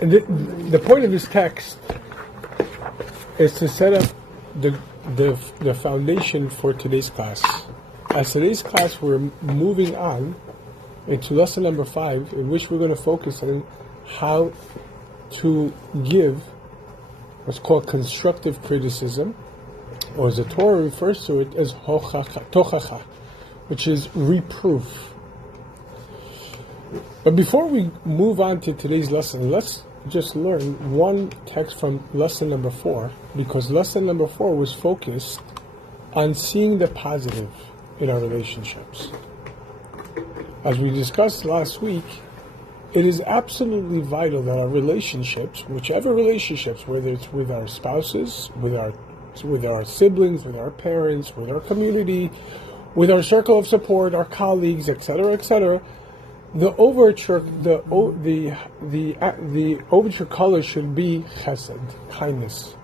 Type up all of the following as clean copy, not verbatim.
And the point of this text is to set up the foundation for today's class. As today's class, we're moving on into lesson number 5, in which we're going to focus on how to give what's called constructive criticism, or as the Torah refers to it as tochacha, which is reproof. But before we move on to today's lesson, let's just learn one text from lesson number 4, because lesson number 4 was focused on seeing the positive in our relationships. As we discussed last week, it is absolutely vital that our relationships, whichever relationships, whether it's with our spouses, with our siblings, with our parents, with our community, with our circle of support, our colleagues, etc., the overture color should be chesed, kindness.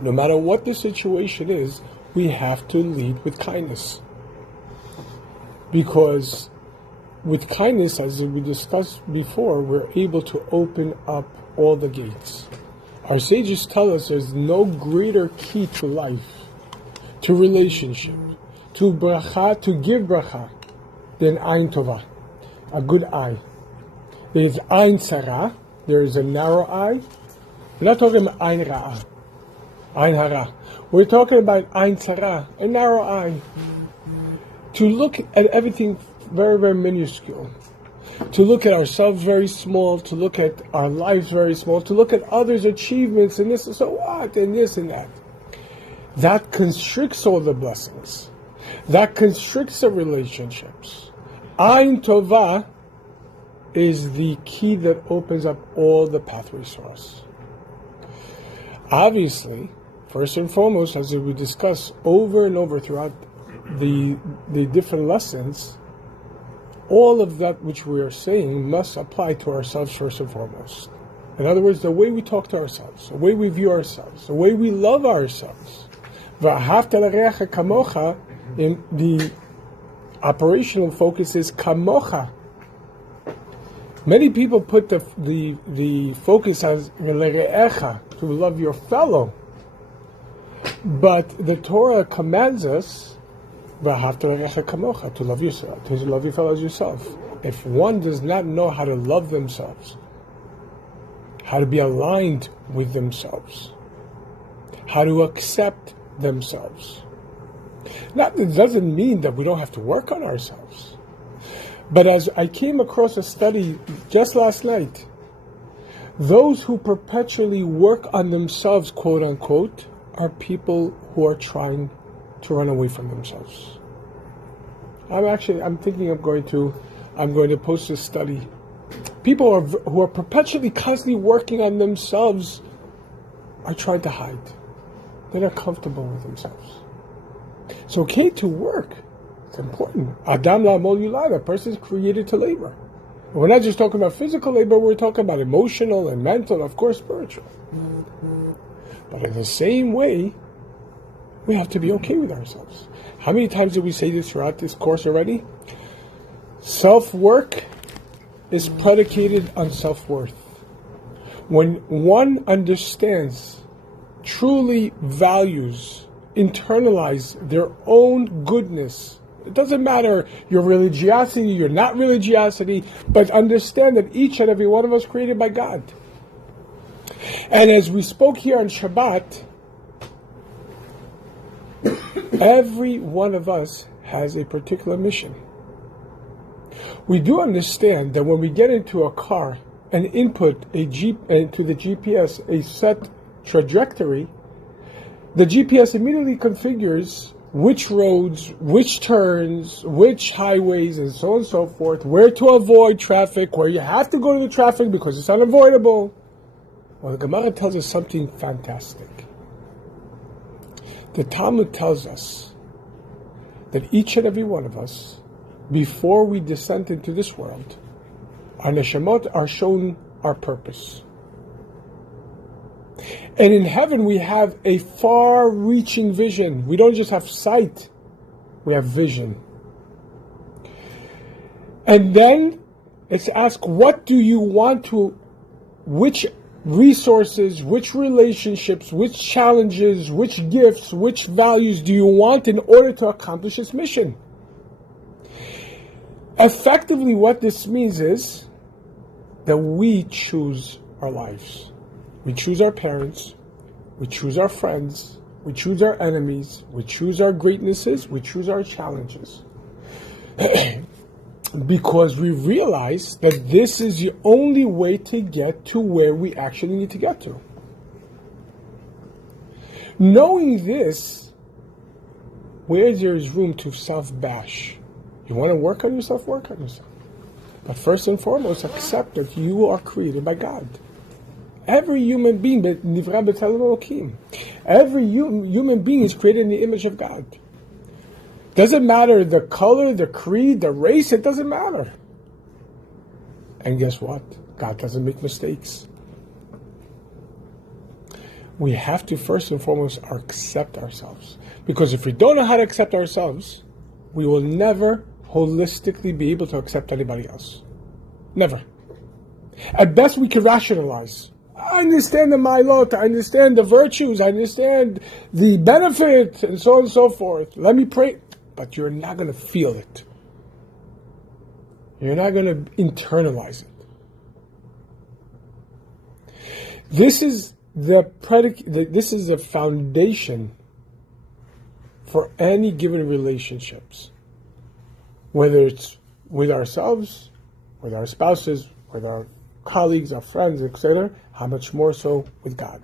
No matter what the situation is, we have to lead with kindness. Because with kindness, as we discussed before, we're able to open up all the gates. Our sages tell us there's no greater key to life, to relationship, to bracha, to give bracha, than ayin tova, a good eye. There's ayin tzara, there is a narrow eye. We're not talking about ayin ra'ah, ayin hara. We're talking about ayin tzara, a narrow eye. To look at everything very, very minuscule. To look at ourselves very small, to look at our lives very small, to look at others' achievements and this and so what, and this and that. That constricts all the blessings. That constricts the relationships. Ayin Tova is the key that opens up all the pathways for us. Obviously, first and foremost, as we discuss over and over throughout the different lessons, all of that which we are saying must apply to ourselves first and foremost. In other words, the way we talk to ourselves, the way we view ourselves, the way we love ourselves. V'ahavta l'reacha kamocha, in the operational focus is kamocha. Many people put the focus as l'reacha, to love your fellow. But the Torah commands us to love yourself, to love your fellow as yourself. If one does not know how to love themselves, how to be aligned with themselves, how to accept themselves, that doesn't mean that we don't have to work on ourselves. But as I came across a study just last night, those who perpetually work on themselves, quote unquote, are people who are trying to run away from themselves. I'm thinking I'm going to post this study. People who are perpetually, constantly working on themselves are trying to hide. They're not comfortable with themselves. It's okay to work. It's important. Adam la'amol yulad. A person is created to labor. And we're not just talking about physical labor. We're talking about emotional and mental, of course, spiritual. But in the same way, we have to be okay with ourselves. How many times did we say this throughout this course already? Self-work is predicated on self-worth. When one understands, truly values, internalize their own goodness, it doesn't matter your religiosity, your not religiosity, but understand that each and every one of us created by God. And as we spoke here on Shabbat, every one of us has a particular mission. We do understand that when we get into a car and input into the GPS a set trajectory, the GPS immediately configures which roads, which turns, which highways, and so on and so forth, where to avoid traffic, where you have to go to the traffic because it's unavoidable. Well, the Gemara tells us something fantastic. The Talmud tells us that each and every one of us, before we descend into this world, our neshamot are shown our purpose. And in heaven we have a far-reaching vision. We don't just have sight, we have vision. And then it's asked, what do you want to which resources, which relationships, which challenges, which gifts, which values do you want in order to accomplish this mission? Effectively, what this means is that we choose our lives. We choose our parents, we choose our friends, we choose our enemies, we choose our greatnesses, we choose our challenges. Because we realize that this is the only way to get to where we actually need to get to. Knowing this, where there is room to self-bash. You want to work on yourself, work on yourself. But first and foremost, accept that you are created by God. Every human being, every human being is created in the image of God. Doesn't matter the color, the creed, the race, it doesn't matter. And guess what? God doesn't make mistakes. We have to first and foremost accept ourselves. Because if we don't know how to accept ourselves, we will never holistically be able to accept anybody else. Never. At best, we can rationalize. I understand the ma'alot, I understand the virtues, I understand the benefit, and so on and so forth. Let me pray. But you're not going to feel it. You're not going to internalize it. This is this is the foundation for any given relationships. Whether it's with ourselves, with our spouses, with our colleagues, our friends, etc., how much more so with God.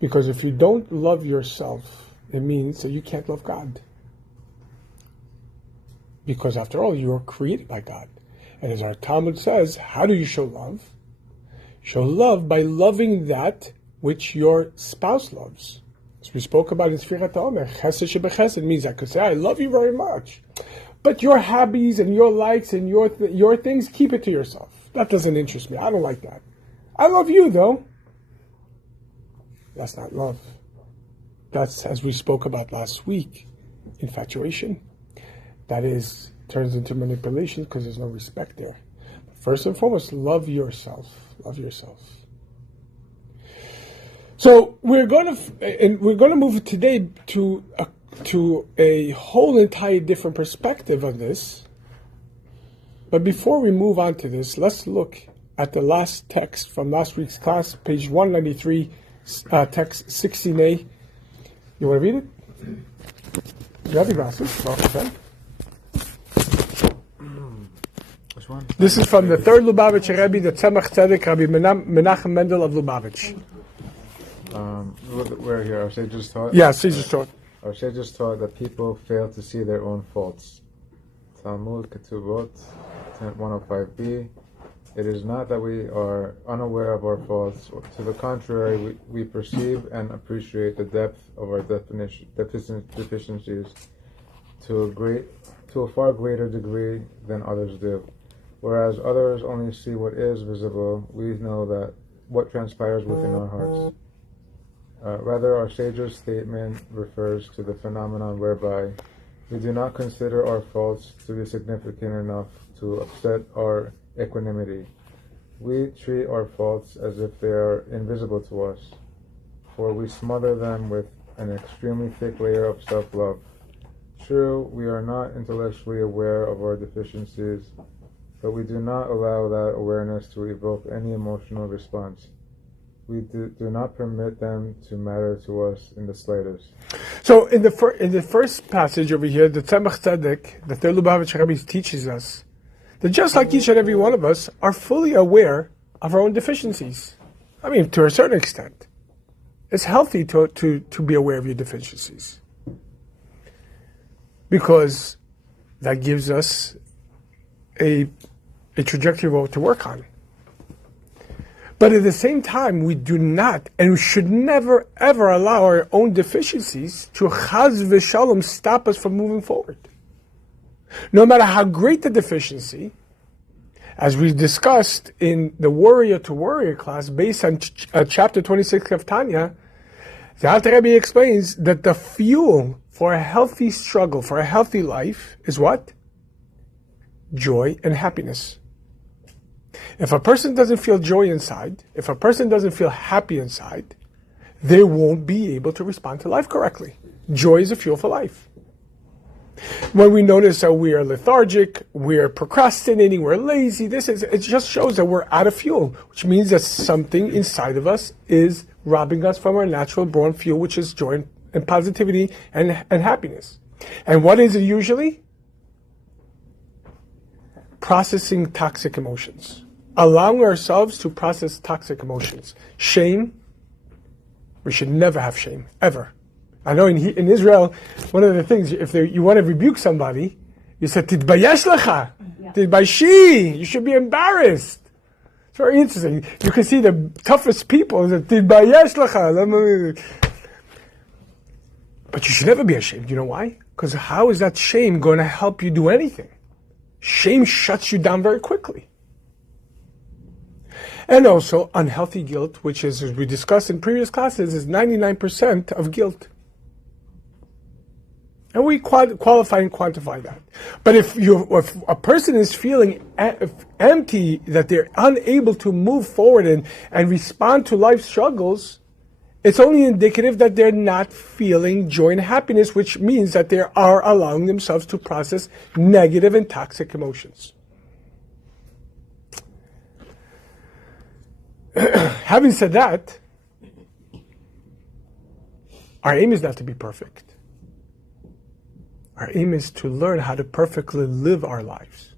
Because if you don't love yourself, it means that you can't love God. Because after all, you are created by God. And as our Talmud says, how do you show love? Show love by loving that which your spouse loves. As we spoke about in Sfirat HaOmer, Chesed Shebechesed means I could say, I love you very much. But your hobbies and your likes and your things, keep it to yourself. That doesn't interest me. I don't like that. I love you though. That's not love. That's, as we spoke about last week, infatuation. That is, turns into manipulation because there's no respect there. First and foremost, love yourself. Love yourself. So we're going to move today to a whole entire different perspective of this. But before we move on to this, let's look at the last text from last week's class, page 193. Text 16a. You want to read it? You have your glasses. Okay. Which one? This is from the third Lubavitcher Rebbe, the Tzemach Tzedek, Rabbi Menachem Mendel of Lubavitch. Where here? Our sages taught? Yeah, sages taught. Our sages taught that people fail to see their own faults. Talmud Ketubot 105b. It is not that we are unaware of our faults. To the contrary, we perceive and appreciate the depth of our deficiencies to a far greater degree than others do. Whereas others only see what is visible, we know that what transpires within our hearts. Rather, our sage's statement refers to the phenomenon whereby we do not consider our faults to be significant enough to upset our equanimity. We treat our faults as if they are invisible to us, for we smother them with an extremely thick layer of self-love. True, we are not intellectually aware of our deficiencies, but we do not allow that awareness to evoke any emotional response. We do not permit them to matter to us in the slightest. So in the first passage over here, the Tzemach Tzedek, the third Lubavitcher Rebbe, teaches us that just like each and every one of us are fully aware of our own deficiencies. I mean, to a certain extent. It's healthy to be aware of your deficiencies. Because that gives us a trajectory of what to work on. But at the same time, we do not, and we should never, ever allow our own deficiencies to chaz v'shalom stop us from moving forward. No matter how great the deficiency, as we discussed in the Warrior to Warrior class, based on chapter 26 of Tanya, the Alter Rebbe explains that the fuel for a healthy struggle, for a healthy life, is what? Joy and happiness. If a person doesn't feel joy inside, if a person doesn't feel happy inside, they won't be able to respond to life correctly. Joy is a fuel for life. When we notice that we are lethargic, we're procrastinating, we're lazy, it just shows that we're out of fuel, which means that something inside of us is robbing us from our natural born fuel, which is joy and positivity and happiness. And what is it usually? Processing toxic emotions. Allowing ourselves to process toxic emotions. Shame. We should never have shame, ever. I know in Israel, one of the things, if you want to rebuke somebody, you say, Titbayesh lecha, Titbayeshi, you should be embarrassed. It's very interesting. You can see the toughest people, Titbayesh lecha. But you should never be ashamed. You know why? Because how is that shame going to help you do anything? Shame shuts you down very quickly. And also, unhealthy guilt, which is, as we discussed in previous classes, is 99% of guilt. And we qualify and quantify that. But if a person is feeling empty, that they're unable to move forward and respond to life's struggles, it's only indicative that they're not feeling joy and happiness, which means that they are allowing themselves to process negative and toxic emotions. Having said that, our aim is not to be perfect. Our aim is to learn how to perfectly live our lives.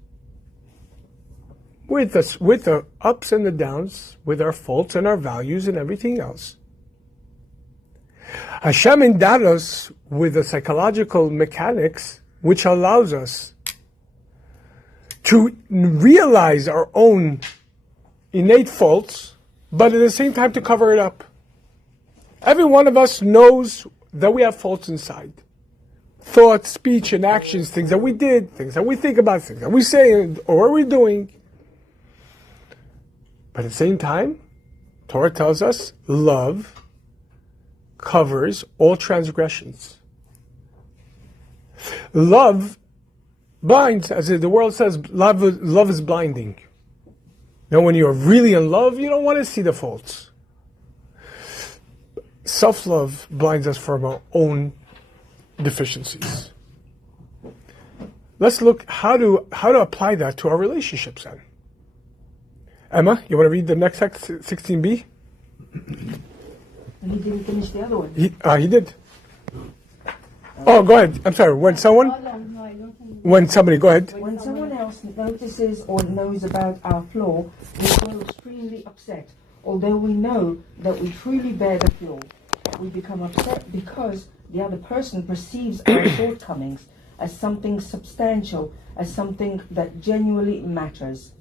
With the ups and the downs, with our faults and our values and everything else. Hashem endowed us with the psychological mechanics which allows us to realize our own innate faults, but at the same time to cover it up. Every one of us knows that we have faults inside. Thoughts, speech, and actions, things that we did, things that we think about, things that we say, or are we doing. But at the same time, Torah tells us, love covers all transgressions. Love blinds, as the world says, love is blinding. You know, when you're really in love, you don't want to see the faults. Self-love blinds us from our own deficiencies. Let's look how to apply that to our relationships then. Emma, you want to read the next 16b? And he didn't finish the other one. He did. Oh, go ahead. I'm sorry. When somebody, go ahead. When someone else notices or knows about our flaw, we feel extremely upset. Although we know that we truly bear the flaw, we become upset because the other person perceives our shortcomings as something substantial, as something that genuinely matters.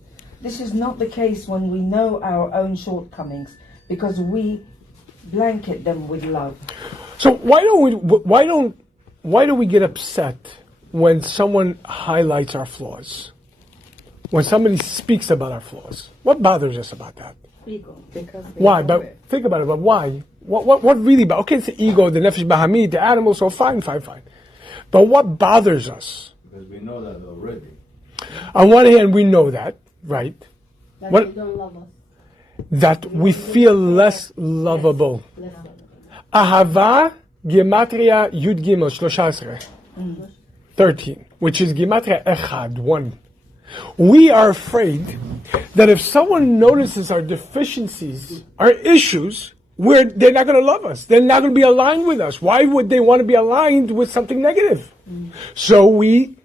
This is not the case when we know our own shortcomings, because we blanket them with love. So why do we get upset when someone highlights our flaws? When somebody speaks about our flaws? What bothers us about that? Ego. Why? But think about it. But why? What really? Okay, it's the ego, the nefesh bahamid, the animal. So fine. But what bothers us? Because we know that already. On one hand, we know that, right? That they don't love us. That we feel less lovable. Less lovable. Ahava gematria yud gimel 13, which is gematria echad 1. We are afraid that if someone notices our deficiencies, our issues, they're not going to love us. They're not going to be aligned with us. Why would they want to be aligned with something negative? So we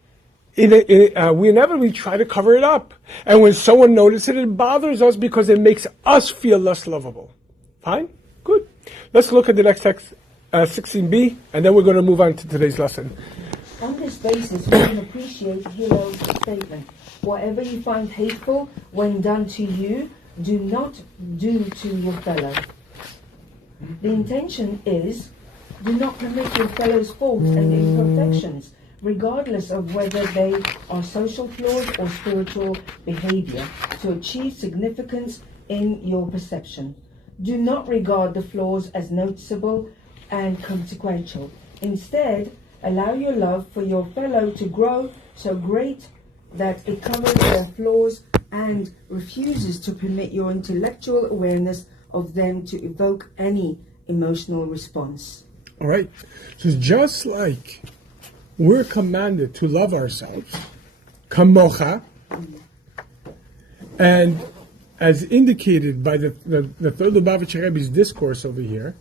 inevitably try to cover it up. And when someone notices it, it bothers us because it makes us feel less lovable. Fine? Good. Let's look at the next text, 16b, and then we're going to move on to today's lesson. On this basis, we can appreciate Hillel's statement. Whatever you find hateful when done to you, do not do to your fellow. The intention is, do not permit your fellow's faults and imperfections, regardless of whether they are social flaws or spiritual behavior, to achieve significance in your perception. Do not regard the flaws as noticeable and consequential. Instead, allow your love for your fellow to grow so great that it covers their flaws and refuses to permit your intellectual awareness of them to evoke any emotional response. All right. So just like we're commanded to love ourselves, kamocha, and as indicated by the third Lubavitcher Rebbe's discourse over here,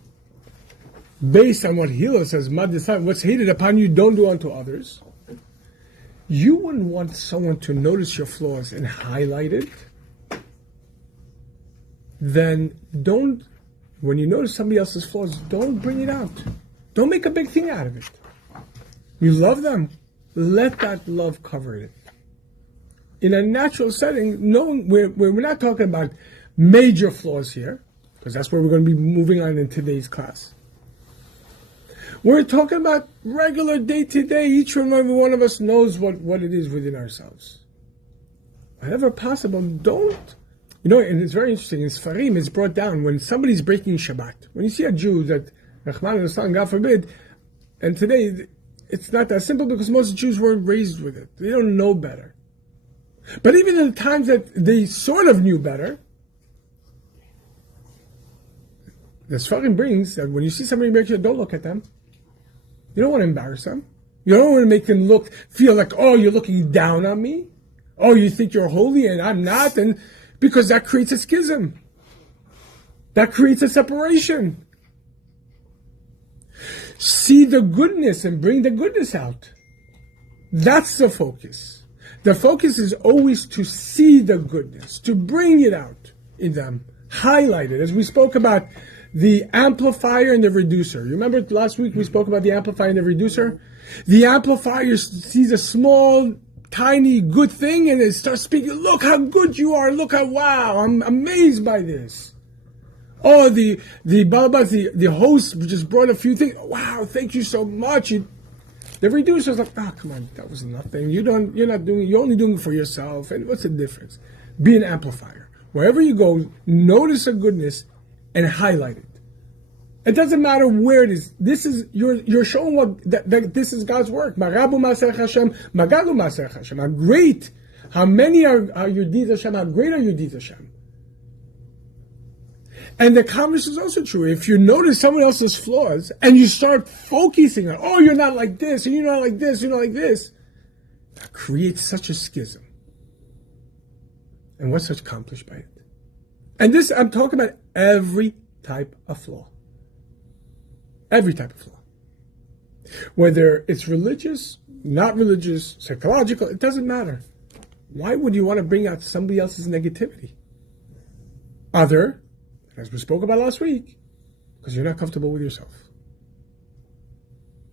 based on what Hillel says, what's hated upon you, don't do unto others. You wouldn't want someone to notice your flaws and highlight it. Then don't, when you notice somebody else's flaws, don't bring it out. Don't make a big thing out of it. You love them. Let that love cover it. In a natural setting, we're not talking about major flaws here, because that's where we're going to be moving on in today's class. We're talking about regular day-to-day. Each and every one of us knows what it is within ourselves. Whenever possible, don't. And it's very interesting. In Sfarim, it's brought down when somebody's breaking Shabbat. When you see a Jew that, God forbid, and today it's not that simple because most Jews weren't raised with it. They don't know better. But even in the times that they sort of knew better, the Sfarim brings that when you see somebody break Shabbat, don't look at them. You don't want to embarrass them. You don't want to make them feel like, oh, you're looking down on me. Oh, you think you're holy and I'm not. And because that creates a schism. That creates a separation. See the goodness and bring the goodness out. That's the focus. The focus is always to see the goodness, to bring it out in them, highlight it. As we spoke about the amplifier and the reducer. You remember last week we spoke about the amplifier and the reducer? The amplifier sees a small, tiny, good thing and it starts speaking, look how good you are, look how, wow, I'm amazed by this. Oh, the Balabas, the host just brought a few things, wow, thank you so much. The reducer's like, come on, that was nothing. You're only doing it for yourself. And what's the difference? Be an amplifier. Wherever you go, notice a goodness and highlight it. It doesn't matter where it is. This is you're showing that this is God's work. Marabu Masech Hashem, Magalu Masech Hashem. How great, how many are your deeds Hashem? How great are your deeds Hashem? And the converse is also true. If you notice someone else's flaws and you start focusing on, oh, you're not like this, and you're not like this, you're not like this, that creates such a schism. And what's such accomplished by it? And this, I'm talking about every type of flaw. Every type of flaw. Whether it's religious, not religious, psychological, it doesn't matter. Why would you want to bring out somebody else's negativity? Other, as we spoke about last week, because you're not comfortable with yourself.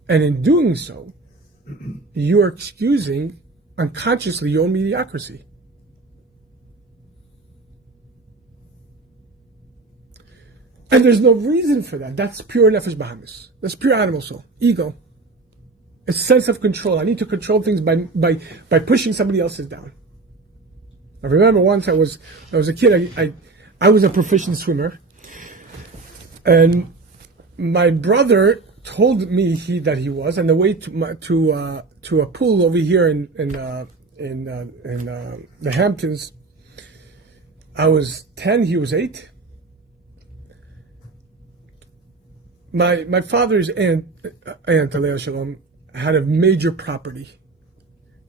And in doing so, you are excusing unconsciously your own mediocrity. And there's no reason for that. That's pure nefesh bahamis. That's pure animal soul, ego. It's sense of control. I need to control things by pushing somebody else's down. I remember once I was a kid. I was a proficient swimmer, and my brother told me that he was on the way to a pool over here in the Hamptons. I was 10. He was 8. My father's aunt Alea Shalom, had a major property,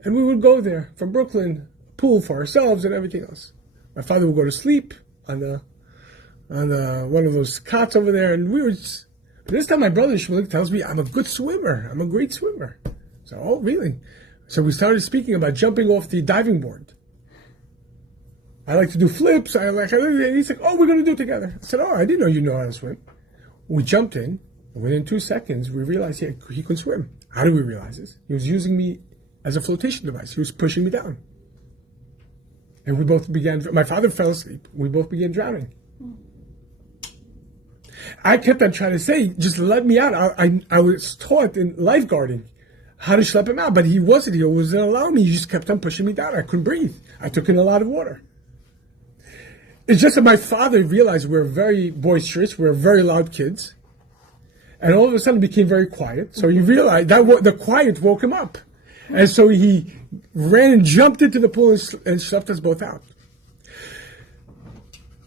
and we would go there from Brooklyn, pool for ourselves and everything else. My father would go to sleep on one of those cots over there, and we were just, this time my brother Shmulik tells me I'm a good swimmer. I'm a great swimmer. So, oh, really? So we started speaking about jumping off the diving board. I like to do flips. And he's like, oh, we're going to do it together. I said, oh, I didn't know you know how to swim. We jumped in, and within 2 seconds, we realized he could swim. How did we realize this? He was using me as a flotation device. He was pushing me down. And we both my father fell asleep. We both began drowning. I kept on trying to say, just let me out. I was taught in lifeguarding how to schlep him out, but he wasn't allowing me. He just kept on pushing me down. I couldn't breathe. I took in a lot of water. It's just that my father realized we were very boisterous, we were very loud kids, and all of a sudden became very quiet. So he realized that the quiet woke him up. And so he ran and jumped into the pool and schlepped us both out.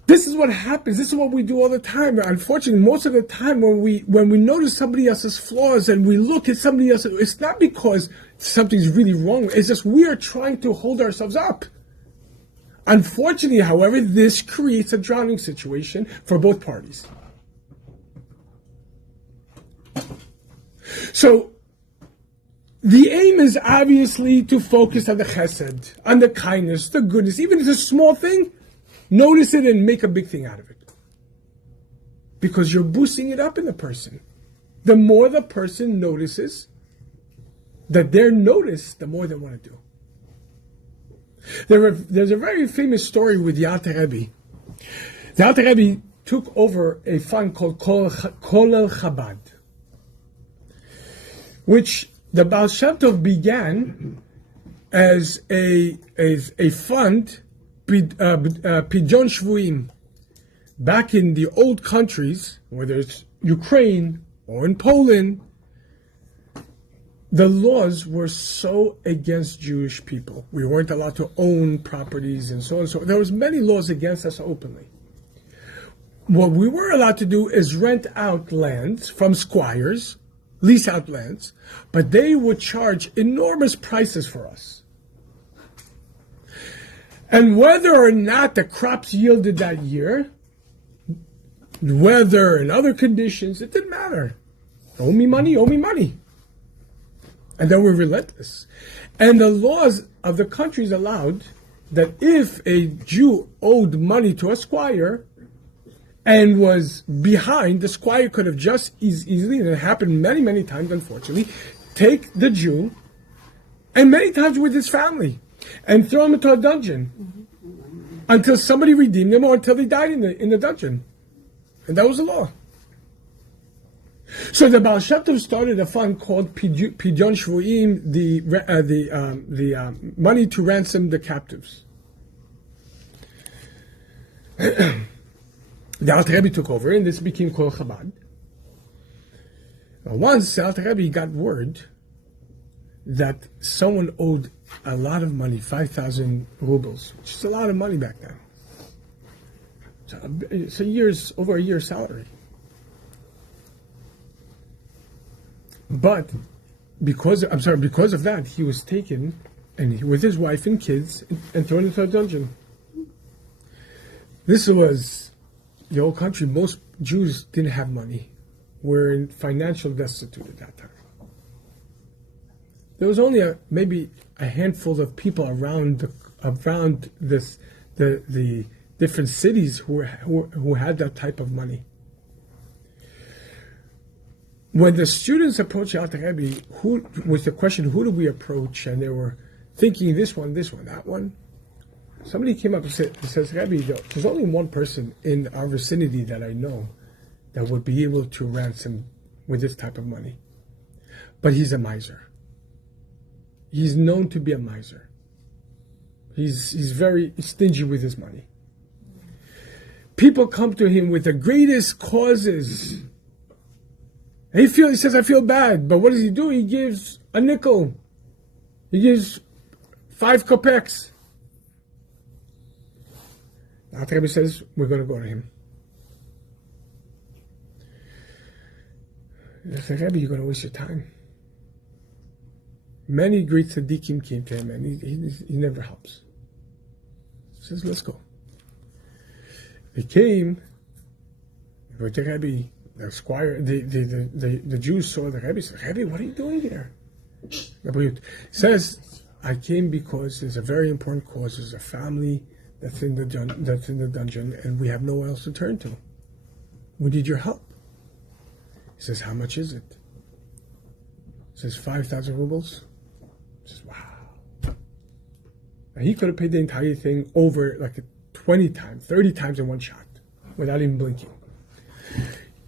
This is what happens. This is what we do all the time. Unfortunately, most of the time when we notice somebody else's flaws and we look at somebody else, it's not because something's really wrong. It's just we are trying to hold ourselves up. Unfortunately, however, this creates a drowning situation for both parties. So, the aim is obviously to focus on the chesed, on the kindness, the goodness. Even if it's a small thing, notice it and make a big thing out of it. Because you're boosting it up in the person. The more the person notices that they're noticed, the more they want to do. There's a very famous story with the Alter Rebbe. The Alter Rebbe took over a fund called Kolel Chabad, which the Baal Shem Tov began as a fund, pt.1 shvuim, back in the old countries, whether it's Ukraine or in Poland. The laws were so against Jewish people. We weren't allowed to own properties and so on and so on. There was many laws against us openly. What we were allowed to do is rent out lands from squires, lease out lands, but they would charge enormous prices for us. And whether or not the crops yielded that year, weather and other conditions, it didn't matter. Owe me money, owe me money. And they were relentless. And the laws of the countries allowed that if a Jew owed money to a squire and was behind, the squire could have just easily, and it happened many, many times, unfortunately, take the Jew, and many times with his family, and throw him into a dungeon until somebody redeemed him or until he died in the dungeon. And that was the law. So the Baal Shem Tov started a fund called pt.1 shvuim, the money to ransom the captives. The Alter Rebbe took over, and this became called Chabad. Now, once the Alter Rebbe got word that someone owed a lot of money, 5,000 rubles, which is a lot of money back then. It's over a year's salary. But because of that, he was taken and with his wife and kids and thrown into a dungeon. This was the old country. Most Jews didn't have money, were in financial destitute at that time. There was only maybe a handful of people around the different cities who had that type of money. When the students approached Alter Rebbe with the question, who do we approach? And they were thinking this one, that one. Somebody came up and says, Rebbe, there's only one person in our vicinity that I know that would be able to ransom with this type of money. But he's a miser. He's known to be a miser. He's very stingy with his money. People come to him with the greatest causes. He says, I feel bad. But what does he do? He gives a nickel. He gives 5 kopecks. The Alter Rebbe says, we're going to go to him. He says, Rebbe, you're going to waste your time. Many great tzaddikim came to him, and he never helps. He says, let's go. They came with the Rebbe. The squire, the Jews saw the Rebbe. Said, Rebbe, what are you doing here? Rebbe says, I came because there's a very important cause. There's a family that's in the dungeon, and we have nowhere else to turn to. We need your help. He says, how much is it? He says, 5,000 rubles. He says, wow. And he could have paid the entire thing over like 20 times, 30 times in one shot, without even blinking.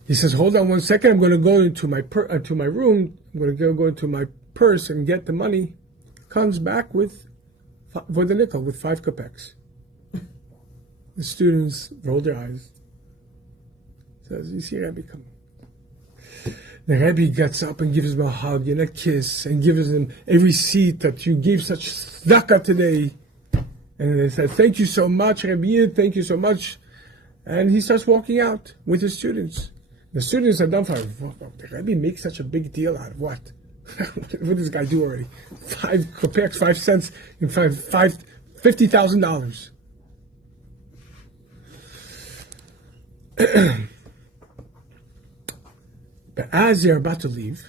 He says, hold on one second, I'm going to go into my room, I'm going to go into my purse and get the money. Comes back for the nickel, with 5 kopecks. The students roll their eyes. Says, you see Rebbe come. The Rebbe gets up and gives him a hug and a kiss and gives him a receipt that you gave such tzedakah today. And they said, thank you so much, Rebbe, thank you so much. And he starts walking out with his students. The students are dumbfounded. The Rebbe makes such a big deal out of what? What did this guy do already? 5 kopecks, 5 cents, and $50,000. But as they're about to leave,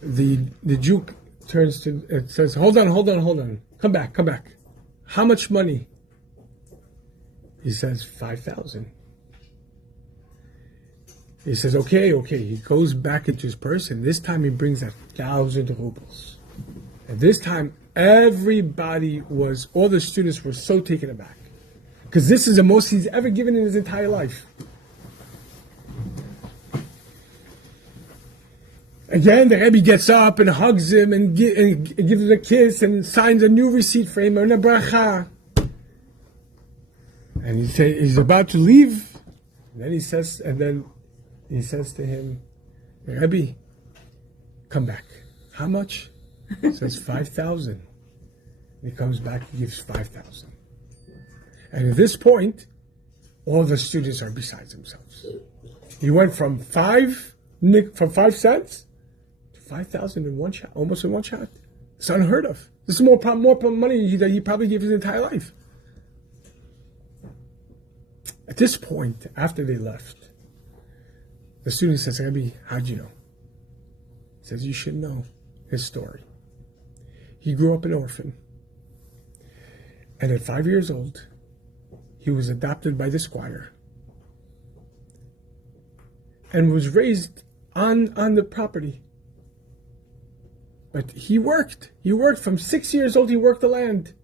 the Jew turns to it says, hold on. Come back. How much money? He says 5,000. He says, okay. He goes back into his purse, and this time he brings 1,000 rubles. And this time, all the students were so taken aback. Because this is the most he's ever given in his entire life. Again, the Rebbe gets up and hugs him and gives him a kiss and signs a new receipt for him and a bracha. And he's about to leave. And then he says to him, Rebbe, come back. How much? He says 5,000. He comes back, he gives 5,000. And at this point, all the students are beside themselves. He went from 5 cents to 5,000 in one shot, almost in one shot. It's unheard of. This is more money that he probably gave his entire life. At this point, after they left, the student says, Rebbe, how'd you know? He says, you should know his story. He grew up an orphan. And at 5 years old, he was adopted by the squire and was raised on the property. But he worked. He worked from 6 years old, he worked the land.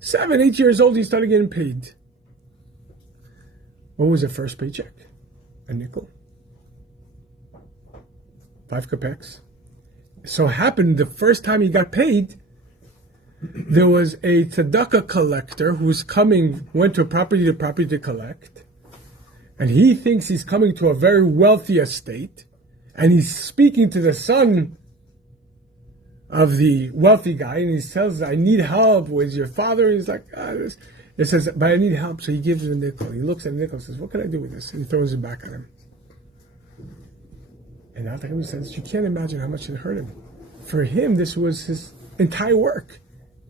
7, 8 years old, he started getting paid. What was the first paycheck? A nickel. 5 kopecks. So happened the first time he got paid, there was a tzedakah collector who went to property to collect, and he thinks he's coming to a very wealthy estate, and he's speaking to the son of the wealthy guy, and he says, I need help with your father. He's like, it says, but I need help. So he gives him a nickel. He looks at the nickel and says, what can I do with this? And he throws it back at him. And now the Rebbe says, you can't imagine how much it hurt him. For him, this was his entire work.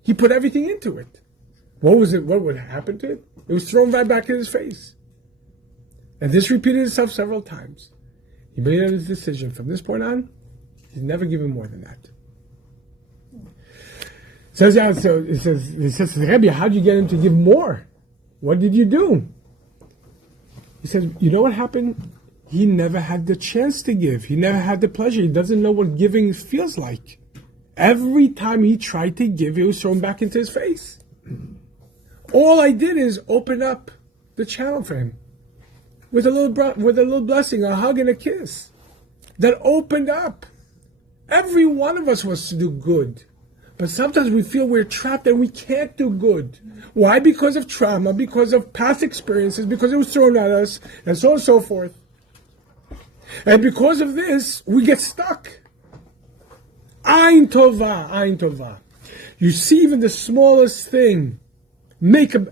He put everything into it. What would happen to it? It was thrown right back in his face. And this repeated itself several times. He made his decision. From this point on, he's never given more than that. He says, Rebbe, how'd you get him to give more? What did you do? He says, you know what happened? He never had the chance to give. He never had the pleasure. He doesn't know what giving feels like. Every time he tried to give, it was thrown back into his face. All I did is open up the channel for him with a little blessing, a hug and a kiss that opened up. Every one of us wants to do good. But sometimes we feel we're trapped and we can't do good. Why? Because of trauma, because of past experiences, because it was thrown at us, and so on and so forth. And because of this, we get stuck. Ain tova. You see even the smallest thing,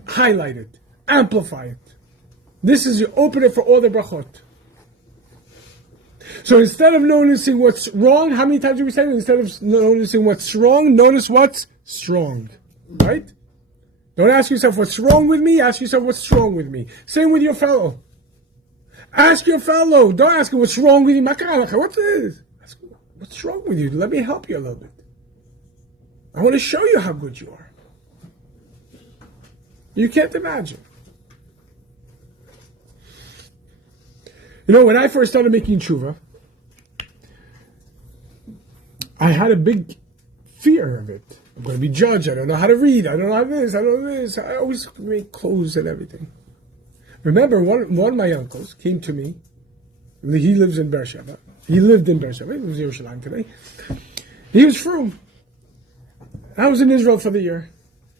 highlight it, amplify it. This is your opener for all the brachot. So instead of noticing what's wrong, how many times do we say it? Instead of noticing what's wrong, notice what's strong. Right? Don't ask yourself what's wrong with me, ask yourself what's strong with me. Same with your fellow. Ask your fellow. Don't ask him what's wrong with you. What's this? Ask him, what's wrong with you? Let me help you a little bit. I want to show you how good you are. You can't imagine. You know, when I first started making tshuva, I had a big fear of it. I'm going to be judged. I don't know how to read. I don't know how this. I don't know this. I always make clothes and everything. Remember, one of my uncles came to me. He lives in Beersheba. He lived in Beersheba. He lives in Yerushalayim today. He was frum. I was in Israel for the year.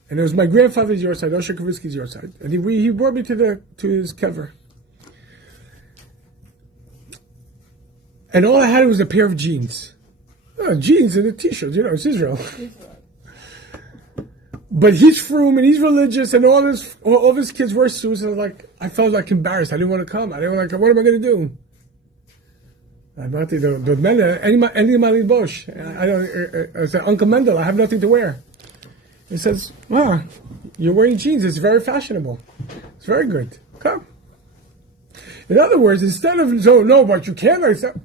And it was my grandfather's yahrzeit, Osher Kavitsky's yahrzeit. And he brought me to his kever. And all I had was a pair of jeans. Jeans and a t-shirt, it's Israel. But he's frum and he's religious, and all of his kids were suits. And I felt like embarrassed. I didn't want to come. I didn't want to. What am I going to do? I said, Uncle Mendel, I have nothing to wear. He says, "Wow, you're wearing jeans. It's very fashionable. It's very good. Come." In other words, instead of no, but you can't. I said,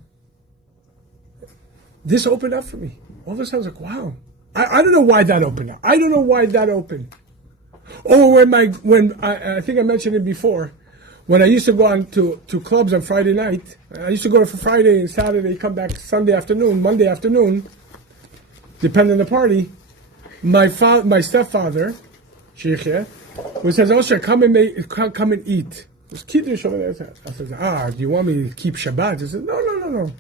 this opened up for me. All of a sudden, I was like, wow. I don't know why that opened up. I don't know why that opened. Or when I think I mentioned it before, when I used to go on to clubs on Friday night, I used to go for Friday and Saturday, come back Sunday afternoon, Monday afternoon, depending on the party. My stepfather, Sheikh, would say, "Osher, come and eat." There's kiddush over there. I said, "Do you want me to keep Shabbat?" He said, "No.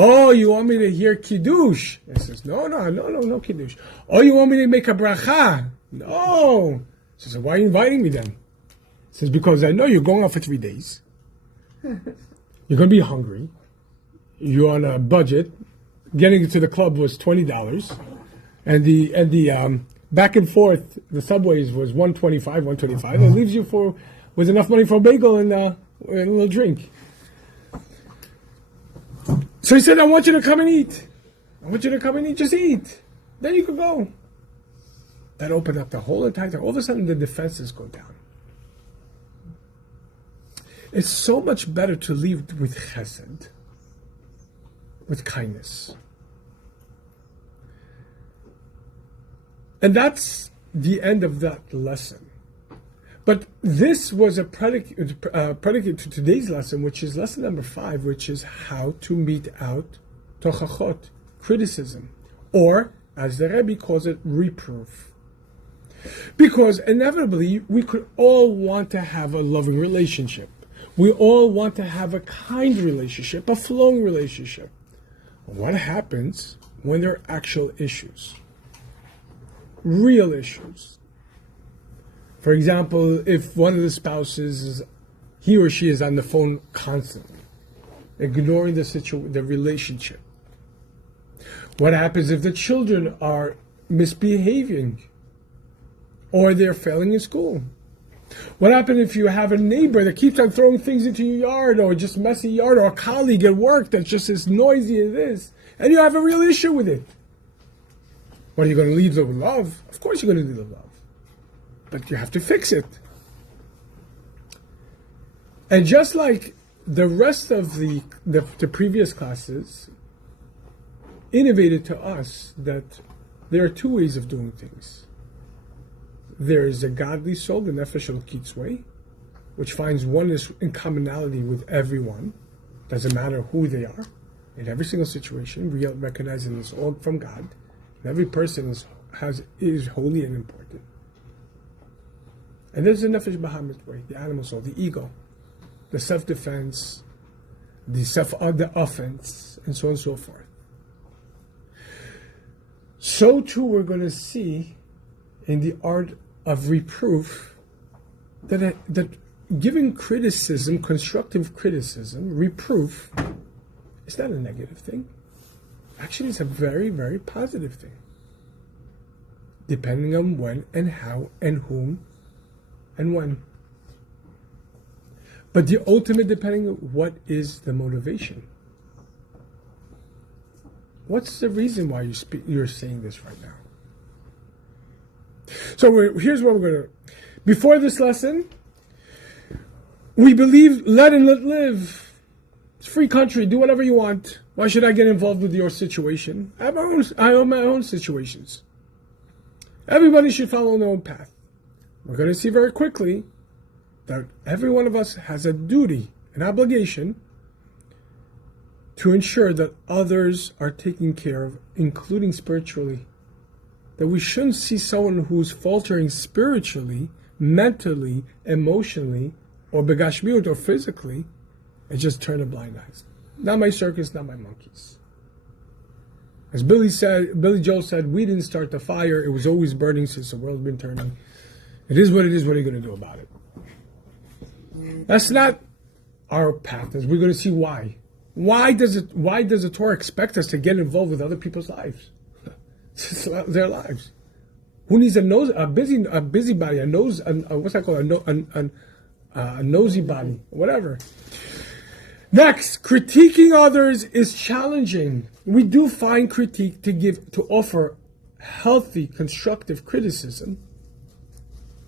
Oh, you want me to hear kiddush?" He says, "No kiddush." "Oh, you want me to make a bracha?" "No." He says, "Why are you inviting me then?" He says, "Because I know you're going out for 3 days. You're going to be hungry. You're on a budget. Getting to the club was $20, and the back and forth the subways was $125. And it leaves you with enough money for a bagel and a little drink." So he said, "I want you to come and eat. Just eat. Then you can go." That opened up the whole entire time. All of a sudden, the defenses go down. It's so much better to leave with chesed, with kindness. And that's the end of that lesson. But this was a predicate to today's lesson, which is lesson number 5, which is how to mete out tochachot, criticism, or, as the Rebbe calls it, reproof. Because inevitably, we could all want to have a loving relationship. We all want to have a kind relationship, a flowing relationship. What happens when there are actual issues? Real issues. For example, if one of the spouses he or she is on the phone constantly, ignoring the relationship. What happens if the children are misbehaving or they're failing in school? What happens if you have a neighbor that keeps on throwing things into your yard, or just messy yard, or a colleague at work that's just as noisy as this, and you have a real issue with it? What, are you going to leave with love? Of course you're going to leave with love. But you have to fix it. And just like the rest of the previous classes innovated to us that there are 2 ways of doing things. There is a godly soul, the nefesh elokit's way, which finds oneness in commonality with everyone. Doesn't matter who they are. In every single situation, recognizing it's all from God. And every person is holy and important. And there's the nefesh bahamut way, the animal soul, the ego, the self-defense, the offense, and so on and so forth. So too, we're going to see in the art of reproof that giving criticism, constructive criticism, reproof, is not a negative thing. Actually, it's a very, very positive thing. Depending on when and how and whom and when. But the ultimate, depending on what is the motivation. What's the reason why you're saying this right now? So here's what we're going to... Before this lesson, we believe let and let live. It's a free country. Do whatever you want. Why should I get involved with your situation? I have my own situations. Everybody should follow their own path. We're going to see very quickly that every one of us has a duty, an obligation, to ensure that others are taken care of, including spiritually. That we shouldn't see someone who's faltering spiritually, mentally, emotionally, or begashmiut, or physically, and just turn a blind eye. Not my circus, not my monkeys. As Billy Joel said, we didn't start the fire. It was always burning since the world's been turning. It is what it is. What are you going to do about it? That's not our path. We're going to see why. Why does the Torah expect us to get involved with other people's lives? It's their lives. Who needs a busybody, what's that called? A nosy body, whatever. Next, critiquing others is challenging. We do find critique to offer healthy, constructive criticism.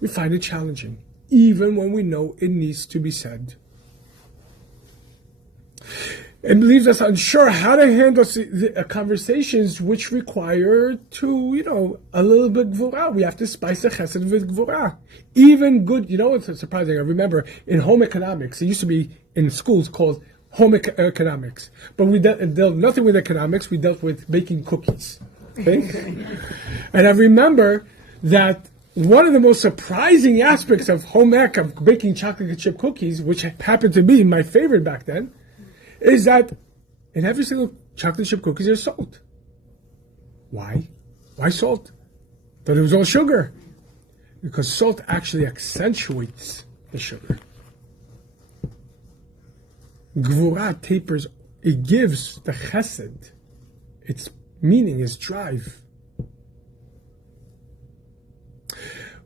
We find it challenging, even when we know it needs to be said. It leaves us unsure how to handle conversations which require a little bit gvura. We have to spice the chesed with gvura. Even good, it's surprising. I remember in home economics, it used to be in schools called home economics. But we dealt nothing with economics, we dealt with baking cookies. Okay? And I remember that one of the most surprising aspects of home ec, of baking chocolate chip cookies, which happened to be my favorite back then, is that in every single chocolate chip cookies there's salt. Why? Why salt? But it was all sugar. Because salt actually accentuates the sugar. Gvura tapers, it gives the chesed its meaning, its drive.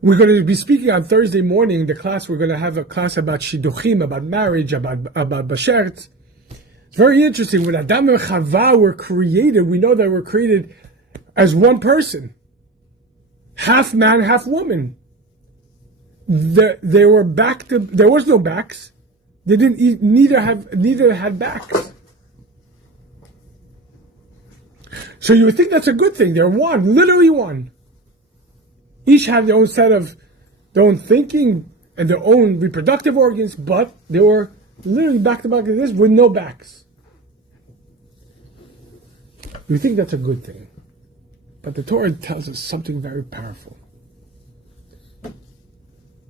We're going to be speaking on Thursday morning, the class, we're going to have a class about shidduchim, about marriage, about bashertz. It's very interesting. When Adam and Chava were created, we know that we're created as one person. Half man, half woman. They were there was no backs. They didn't neither had backs. So you would think that's a good thing. They're one, literally one. Each had their own set of their own thinking and their own reproductive organs, but they were literally back to back like this with no backs. We think that's a good thing. But the Torah tells us something very powerful.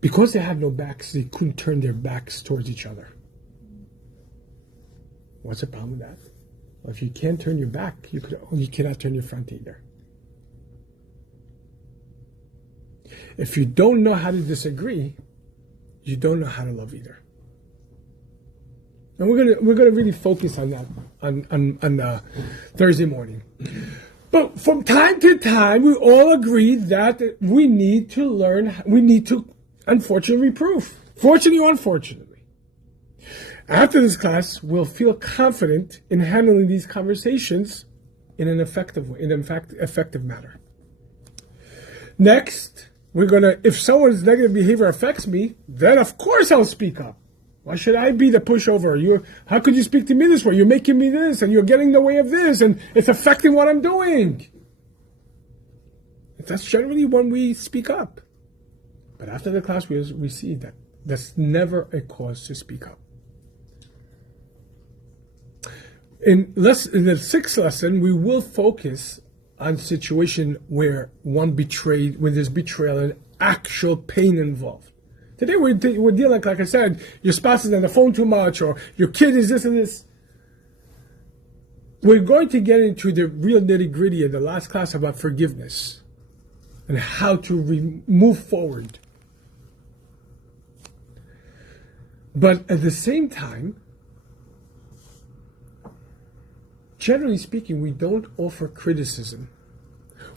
Because they had no backs, they couldn't turn their backs towards each other. What's the problem with that? Well, if you can't turn your back, you cannot turn your front either. If you don't know how to disagree, you don't know how to love either. And we're gonna really focus on that on Thursday morning. But from time to time, we all agree that we need to learn. We need to, unfortunately, reproof. Fortunately or unfortunately. After this class, we'll feel confident in handling these conversations in an effective way, effective manner. Next, if someone's negative behavior affects me, then of course I'll speak up. Why should I be the pushover? How could you speak to me this way? You're making me this, and you're getting in the way of this, and it's affecting what I'm doing. That's generally when we speak up. But after the class, we see that that's never a cause to speak up. In the sixth lesson, we will focus on situation where when there's betrayal and actual pain involved. Today we're dealing, like I said, your spouse is on the phone too much, or your kid is this and this. We're going to get into the real nitty-gritty in the last class about forgiveness and how to move forward. But at the same time, generally speaking, we don't offer criticism.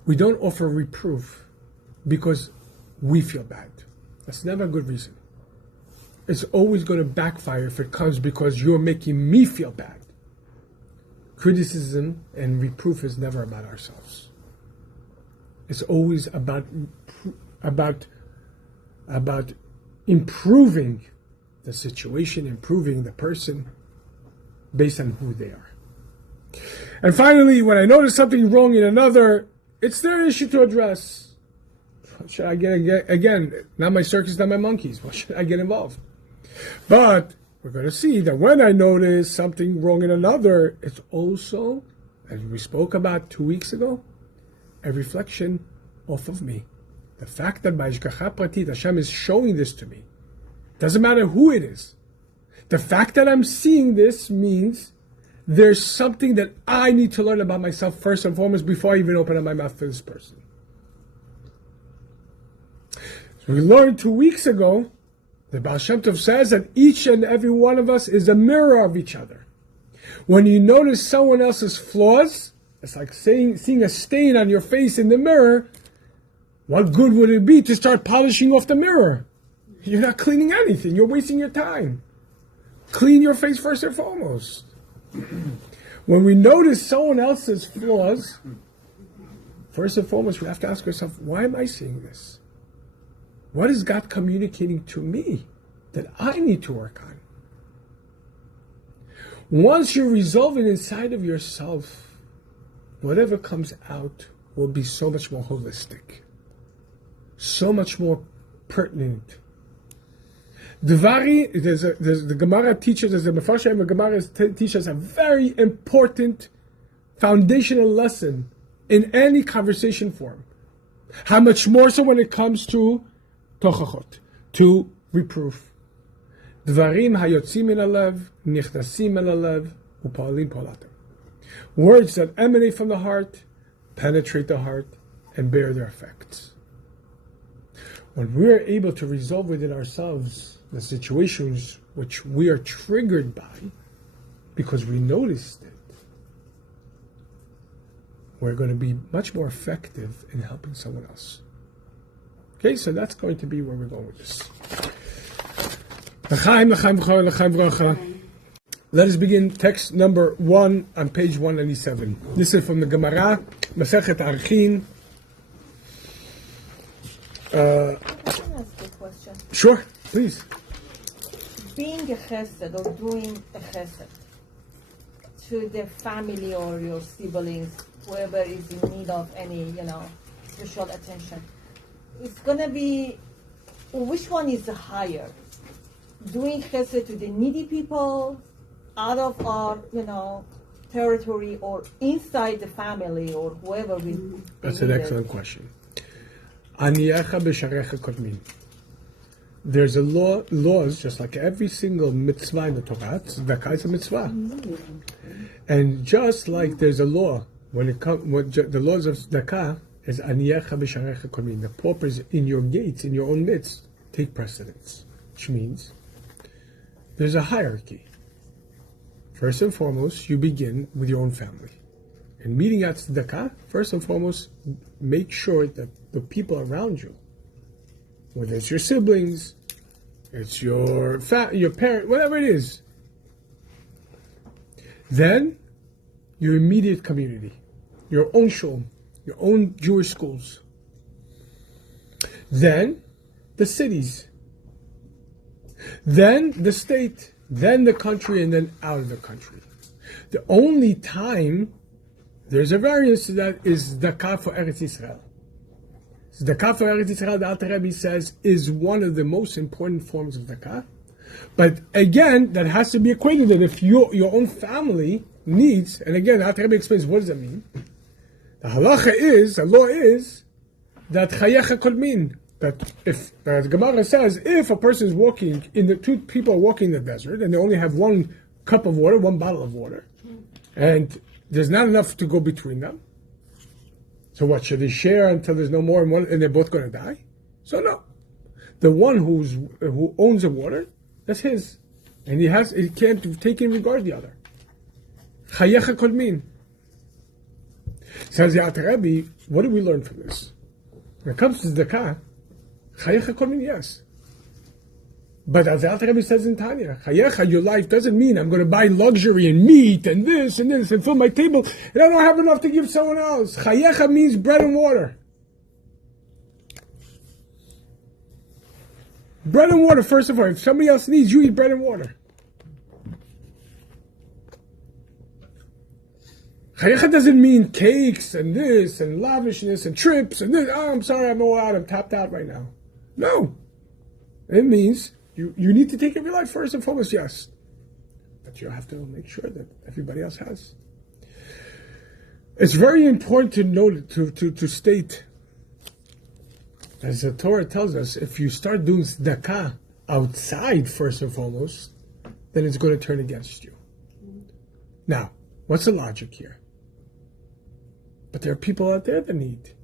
We don't offer reproof because we feel bad. That's never a good reason. It's always going to backfire if it comes because you're making me feel bad. Criticism and reproof is never about ourselves. It's always about improving the situation, improving the person based on who they are. And finally, when I notice something wrong in another, it's their issue to address. Should I get again? Not my circus, not my monkeys. Why should I get involved? But we're going to see that when I notice something wrong in another, it's also, as we spoke about 2 weeks ago, a reflection off of me. The fact that by Hashgacha Pratit, Hashem is showing this to me. Doesn't matter who it is. The fact that I'm seeing this means there's something that I need to learn about myself first and foremost before I even open up my mouth for this person. So we learned 2 weeks ago, the Baal Shem Tov says that each and every one of us is a mirror of each other. When you notice someone else's flaws, it's like seeing a stain on your face in the mirror. What good would it be to start polishing off the mirror? You're not cleaning anything. You're wasting your time. Clean your face first and foremost. When we notice someone else's flaws, first and foremost, we have to ask ourselves, why am I seeing this? What is God communicating to me that I need to work on? Once you resolve it inside of yourself, whatever comes out will be so much more holistic, so much more pertinent. The Gemara teaches us, the Mefarshim of Gemara teaches us a very important foundational lesson in any conversation form. How much more so when it comes to tochachot, to reproof. Dvarim hayotzim min halev, nichnasim el halev, upalim polatim. Words that emanate from the heart, penetrate the heart, and bear their effects. When we are able to resolve within ourselves the situations which we are triggered by because we noticed it, we're going to be much more effective in helping someone else. Okay, so that's going to be where we're going with this. Let us begin text number 1 on page 197. This is from the Gemara, Masechet Archin. Can I ask a question? Sure, please. Being a chesed or doing a chesed to the family or your siblings, whoever is in need of any, special attention, it's going to be, which one is higher? Doing chesed to the needy people out of our, territory or inside the family or whoever we. That's an excellent question. Aniyecha b'sharecha kodmin. There's a laws, just like every single mitzvah in the Torah, tzedakah is a mitzvah. And just like there's a law, when it comes, the laws of tzedakah is aniyecha b'sharecha kodmin. The paupers in your gates, in your own midst, take precedence. Which means there's a hierarchy. First and foremost, you begin with your own family. And meeting at tzedakah, first and foremost, make sure that the people around you, whether it's your siblings, it's your parent, whatever it is, then your immediate community, your own shul, your own Jewish schools, then the cities, then the state, then the country, and then out of the country. The only time there's a variance to that is Zakah for Eretz Yisrael. Zakah for Eretz Yisrael, the Alter Rebbe says, is one of the most important forms of zakah. But again, that has to be equated that if your own family needs, and again, the Alter Rebbe explains what does that mean. The halacha is, the law is, that chayecha kodmin. That if, the Gemara says, if a person is walking, two people are walking in the desert, and they only have one cup of water, one bottle of water, and there's not enough to go between them. So what, should they share until there's no more and they're both going to die? So no. The one who owns the water, that's his. And he can't take in regard the other. Chayecha kodmin. Says the Alter Rebbe, what do we learn from this? When it comes to zakah, chayecha kodmin, yes. But as the Alter Rebbe says in Tanya, chayecha, your life doesn't mean I'm going to buy luxury and meat and this and fill my table and I don't have enough to give someone else. Chayecha means bread and water. Bread and water, first of all. If somebody else needs, you eat bread and water. Chayecha doesn't mean cakes and this and lavishness and trips and this. Oh, I'm sorry, I'm all out. I'm tapped out right now. No. It means you need to take care of your life first and foremost, yes. But you have to make sure that everybody else has. It's very important to note, to state, as the Torah tells us, if you start doing tzedakah outside first and foremost, then it's going to turn against you. Now, what's the logic here? But there are people out there that need.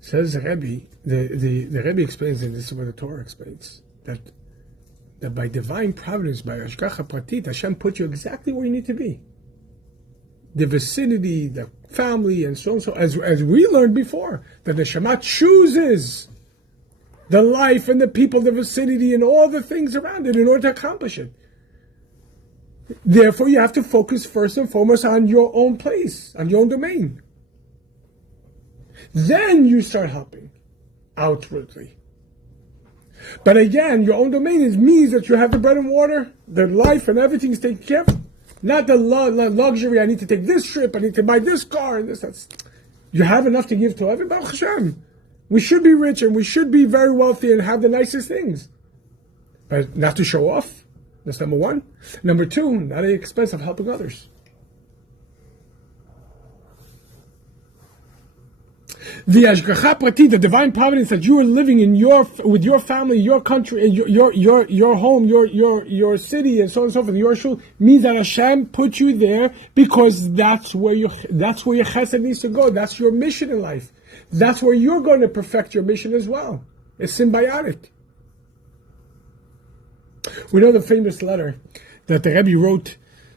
Says the Rebbe, the Rebbe explains, and this is what the Torah explains, that by divine providence, by Hashgacha Pratit, Hashem put you exactly where you need to be. the vicinity, the family, and so on. So as we learned before, that the Neshama chooses the life and the people, the vicinity, and all the things around it in order to accomplish it. Therefore, you have to focus first and foremost on your own place, on your own domain. Then you start helping outwardly. But again, your own domain means that you have the bread and water, the life and everything is taken care of. Not the luxury, I need to take this trip, I need to buy this car, and this. You have enough to give to everybody. Hashem. We should be rich and we should be very wealthy and have the nicest things. But not to show off. That's number one. Number two, not at the expense of helping others. The Ashgacha Prati, the divine providence that you are living in with your family, your country, your home, your city, and so on and so forth, your shul, means that Hashem put you there because that's where your chesed needs to go. That's your mission in life. That's where you're going to perfect your mission as well. It's symbiotic. We know the famous letter that the Rebbe wrote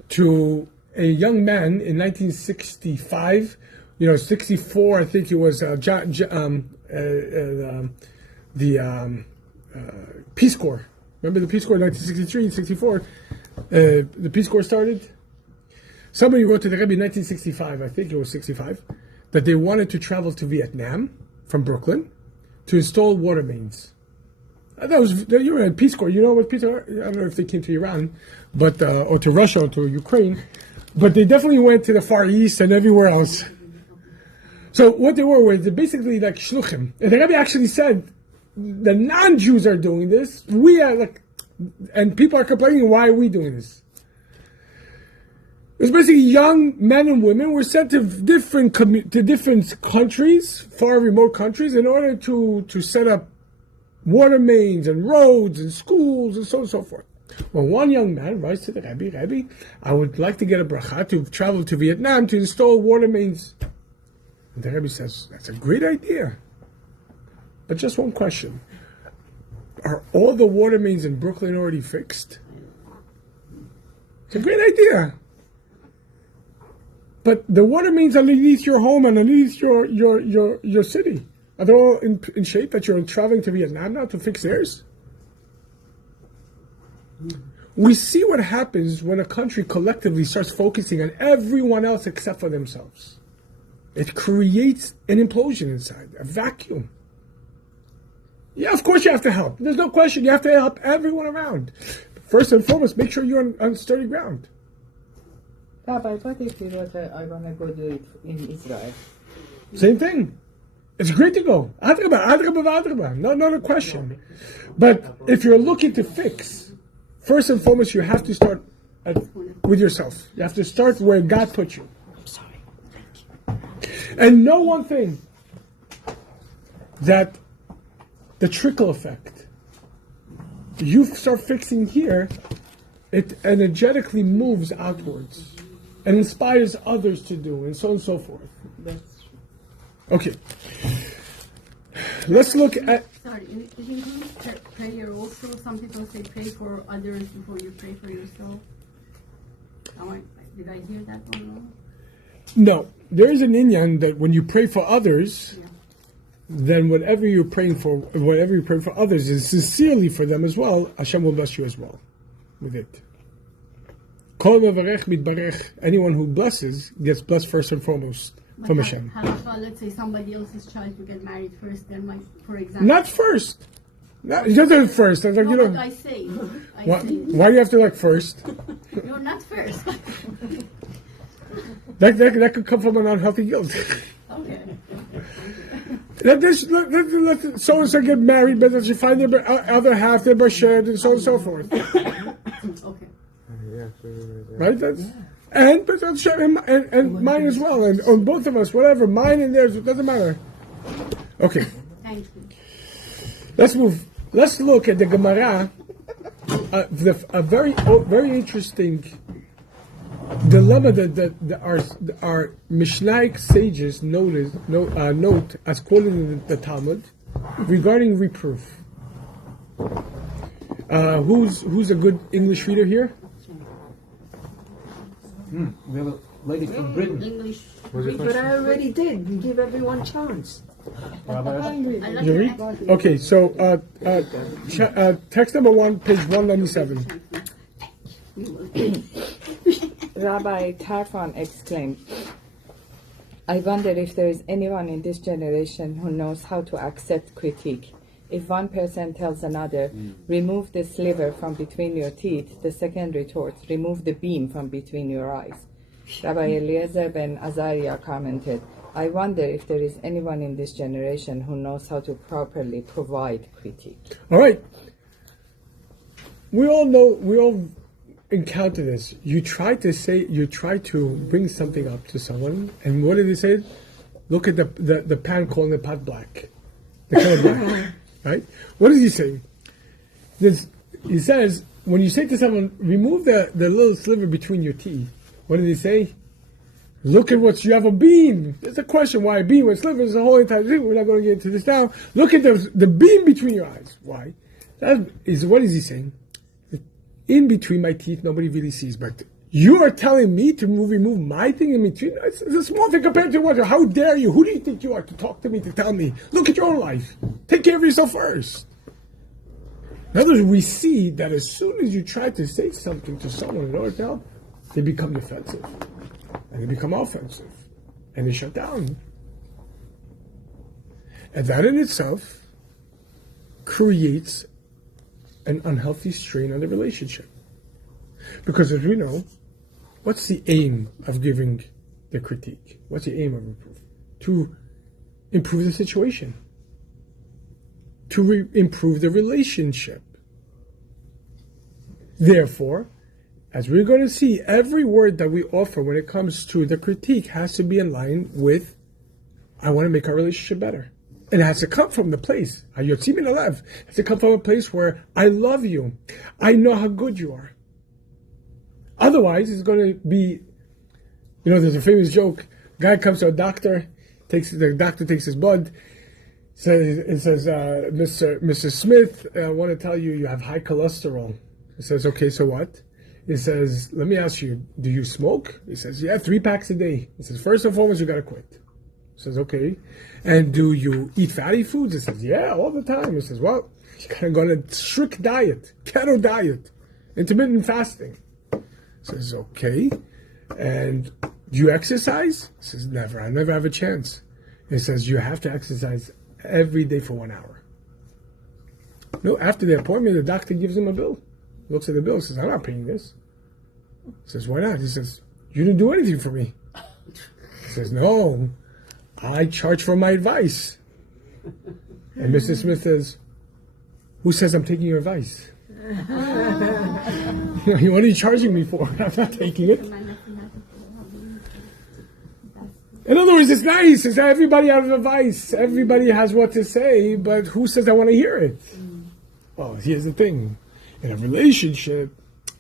to a young man in 1965. 64, I think it was the Peace Corps. Remember the Peace Corps in 1963, 64? The Peace Corps started. Somebody wrote to the Rebbe in 1965, I think it was 65, that they wanted to travel to Vietnam from Brooklyn to install water mains. You were in Peace Corps. You know what Peace Corps? I don't know if they came to Iran, but or to Russia or to Ukraine, but they definitely went to the Far East and everywhere else. So what they were basically like shluchim. And the Rebbe actually said, the non-Jews are doing this. We are like, and people are complaining, why are we doing this? It was basically young men and women were sent to different countries, far remote countries, in order to set up water mains and roads and schools and so on and so forth. Well, one young man writes to the Rebbe, I would like to get a bracha to travel to Vietnam to install water mains. And the Rebbe says, that's a great idea. But just one question. Are all the water mains in Brooklyn already fixed? It's a great idea. But the water mains underneath your home and underneath your city, are they all in shape that you're traveling to Vietnam now to fix theirs? We see what happens when a country collectively starts focusing on everyone else except for themselves. It creates an implosion inside, a vacuum. Yeah, of course you have to help. There's no question. You have to help everyone around. First and foremost, make sure you're on sturdy ground. Rabbi, what if you wrote, I want to go do it in Israel? Same thing. It's great to go. Adrabah. Not a question. But if you're looking to fix, first and foremost, you have to start with yourself. You have to start where God put you. And know one thing, that the trickle effect, you start fixing here, it energetically moves outwards and inspires others to do, and so on and so forth. That's true. Okay. Let's look at... Sorry, it includes prayer also. Some people say pray for others before you pray for yourself. Did I hear that one wrong? No. There is an inyan that when you pray for others, then whatever you pray for others is sincerely for them as well, Hashem will bless you as well with it. Kol mevarech mitbarech, anyone who blesses gets blessed first and foremost from Hashem. Halacha, let's say somebody else's child will get married first, then for example. Not first. Not just first. Like, No, but I say. Why do you have to like first? You're not first. That could come from an unhealthy guilt. Okay. Let so and so get married, but you find their other half, their bashed, and so on and so forth. Okay. Right? And mine as well, and on both of us, whatever, mine and theirs, it doesn't matter. Okay. Thank you. Let's move. Let's look at the Gemara. A very interesting dilemma that our Mishnaic sages note as quoted in the Talmud regarding reproof. Who's a good English reader here? We Lady from Britain. English. But I already did. Give everyone chance. I like You your read? accent. Okay, so text number 1, page 197. Rabbi Tarfon exclaimed, I wonder if there is anyone in this generation who knows how to accept critique. If one person tells another, remove the sliver from between your teeth, the second retorts, remove the beam from between your eyes. Rabbi Eliezer ben Azariah commented, I wonder if there is anyone in this generation who knows how to properly provide critique. All right. We all encounter this. You try to bring something up to someone, and what did he say? Look at the pan calling the pot black. The color black. Right? What is he saying? He says, when you say to someone, remove the little sliver between your teeth, what did he say? Look at what you have a beam. There's a question why a beam with slivers is a whole entire thing. We're not going to get into this now. Look at the beam between your eyes. Why? What is he saying? In between my teeth, nobody really sees, but you are telling me to remove my thing in between? It's a small thing compared to what? How dare you? Who do you think you are to talk to me, to tell me? Look at your own life. Take care of yourself first. In other words, we see that as soon as you try to say something to someone in order to help, they become defensive. And they become offensive. And they shut down. And that in itself creates an unhealthy strain on the relationship. Because as we know, what's the aim of giving the critique? What's the aim of reproof? To improve the situation. To improve the relationship. Therefore, as we're going to see, every word that we offer when it comes to the critique has to be in line with, I want to make our relationship better. And it has to come from the place, it has to come from a place where I love you. I know how good you are. Otherwise, it's going to be, there's a famous joke. Guy comes to a doctor, the doctor takes his blood, says, Mr. Smith, I want to tell you, you have high cholesterol. He says, okay, so what? He says, let me ask you, do you smoke? He says, yeah, 3 packs a day. He says, first and foremost, you got to quit. He says, okay. And do you eat fatty foods? He says, yeah, all the time. He says, well, you got to go on a strict diet, keto diet, intermittent fasting. He says, okay. And do you exercise? He says, never. I never have a chance. He says, you have to exercise every day for 1 hour. No, after the appointment, the doctor gives him a bill. Looks at the bill and says, I'm not paying this. He says, why not? He says, you didn't do anything for me. He says, no, I charge for my advice. And Mr. Smith says, who says I'm taking your advice? What are you charging me for? I'm not taking it. In other words, it's nice. It's everybody has advice. Everybody has what to say, but who says I want to hear it? Well, here's the thing. In a relationship,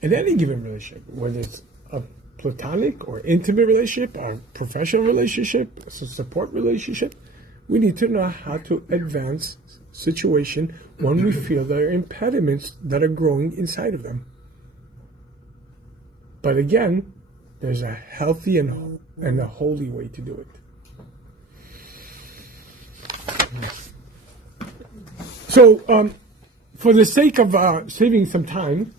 in any given relationship, whether it's a platonic or intimate relationship or professional relationship, a support relationship, we need to know how to advance situation when we feel there are impediments that are growing inside of them. But again, there's a healthy and a holy way to do it. So, for the sake of saving some time,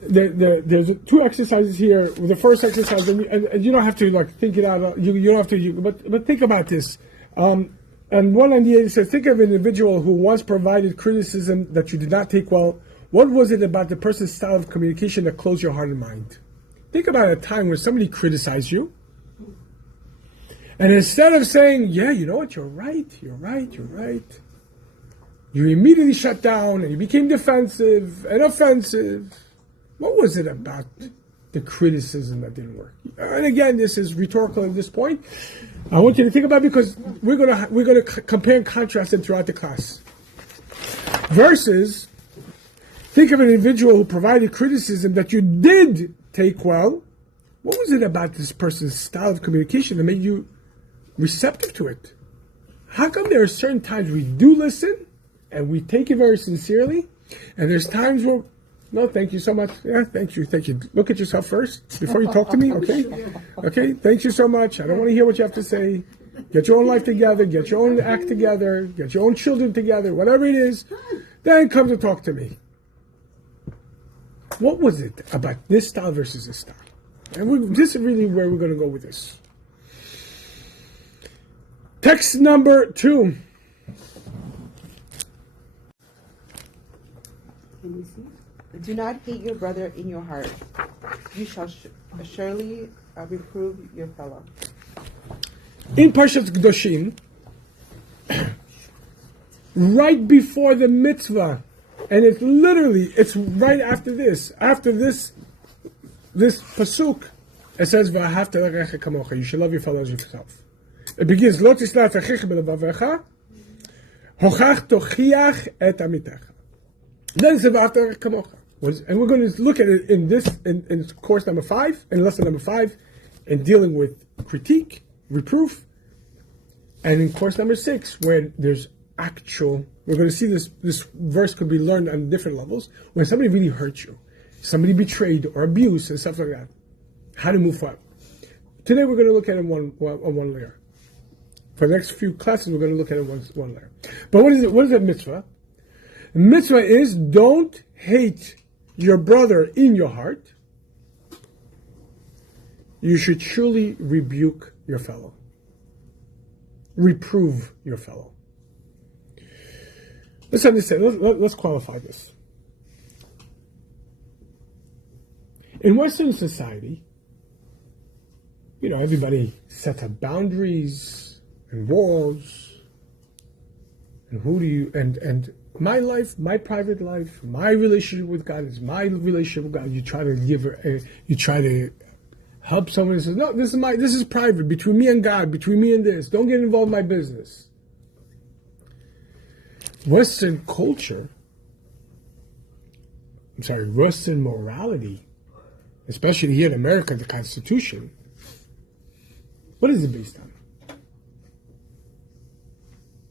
there's 2 exercises here. The first exercise, and you don't have to think it out. You don't have to. But think about this. And 198 says, think of an individual who once provided criticism that you did not take well. What was it about the person's style of communication that closed your heart and mind? Think about a time when somebody criticized you, and instead of saying, yeah, you know what, you're right, you immediately shut down and you became defensive and offensive. What was it about the criticism that didn't work? And again, this is rhetorical at this point. I want you to think about it because we're gonna compare and contrast it throughout the class. Versus, think of an individual who provided criticism that you did take well. What was it about this person's style of communication that made you receptive to it? How come there are certain times we do listen and we take it very sincerely, and there's times where No, thank you so much. Yeah, thank you. Look at yourself first before you talk to me, okay? Okay, thank you so much. I don't want to hear what you have to say. Get your own life together, get your own act together, get your own children together, whatever it is. Then come to talk to me. What was it about this style versus this style? And this is really where we're going to go with this. Text number 2. Can you see? Do not hate your brother in your heart. You shall surely reprove your fellow. In Parshat Kedoshim, right before the mitzvah, and it's right after this pasuk, it says, "V'ahavta l'recha kamocha." You should love your fellow as yourself. It begins, "Lo tisla t'achicha b'levavecha, hochach tochiach et amitecha." Then it says, "V'ahavta l'recha kamocha." And we're going to look at it in course number 5, in lesson number 5, in dealing with critique, reproof, and in course number 6, where there's actual, we're going to see this verse could be learned on different levels, when somebody really hurt you, somebody betrayed or abused and stuff like that, how to move forward. Today we're going to look at it on one layer. For the next few classes we're going to look at it one layer. But what is it? What is that mitzvah? The mitzvah is, don't hate your brother in your heart. You should surely rebuke your fellow. Reprove your fellow. Let's understand. Let's qualify this. In Western society, everybody sets up boundaries and walls. And my life, my private life, my relationship with God is my relationship with God. You try to help someone and says, no, this is private, between me and God, between me and this. Don't get involved in my business. Western morality, especially here in America, the Constitution, what is it based on?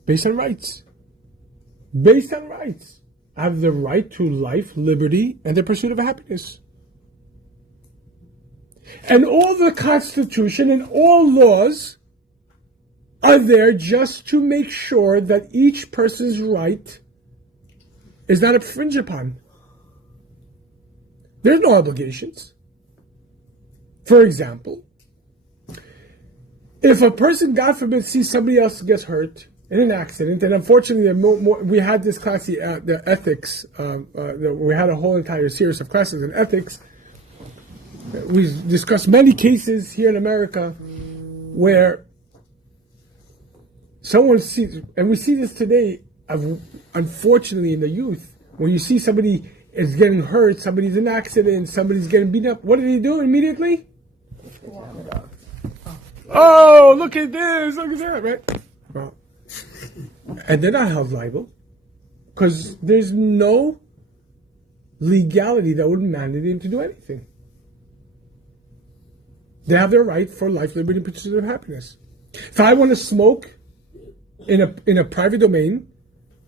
Based on rights. Based on rights. I have the right to life, liberty, and the pursuit of happiness. And all the Constitution and all laws are there just to make sure that each person's right is not infringed upon. There's no obligations. For example, if a person, God forbid, sees somebody else gets hurt in an accident, and unfortunately, we had this class, the ethics, we had a whole entire series of classes in ethics. We discussed many cases here in America where someone sees, and we see this today, unfortunately in the youth, when you see somebody is getting hurt, somebody's in an accident, somebody's getting beaten up, what do they do immediately? Oh, look at this, look at that, right? Well, and they're not held liable because there's no legality that would mandate them to do anything. They have their right for life, liberty, and pursuit of happiness. If I want to smoke in a private domain,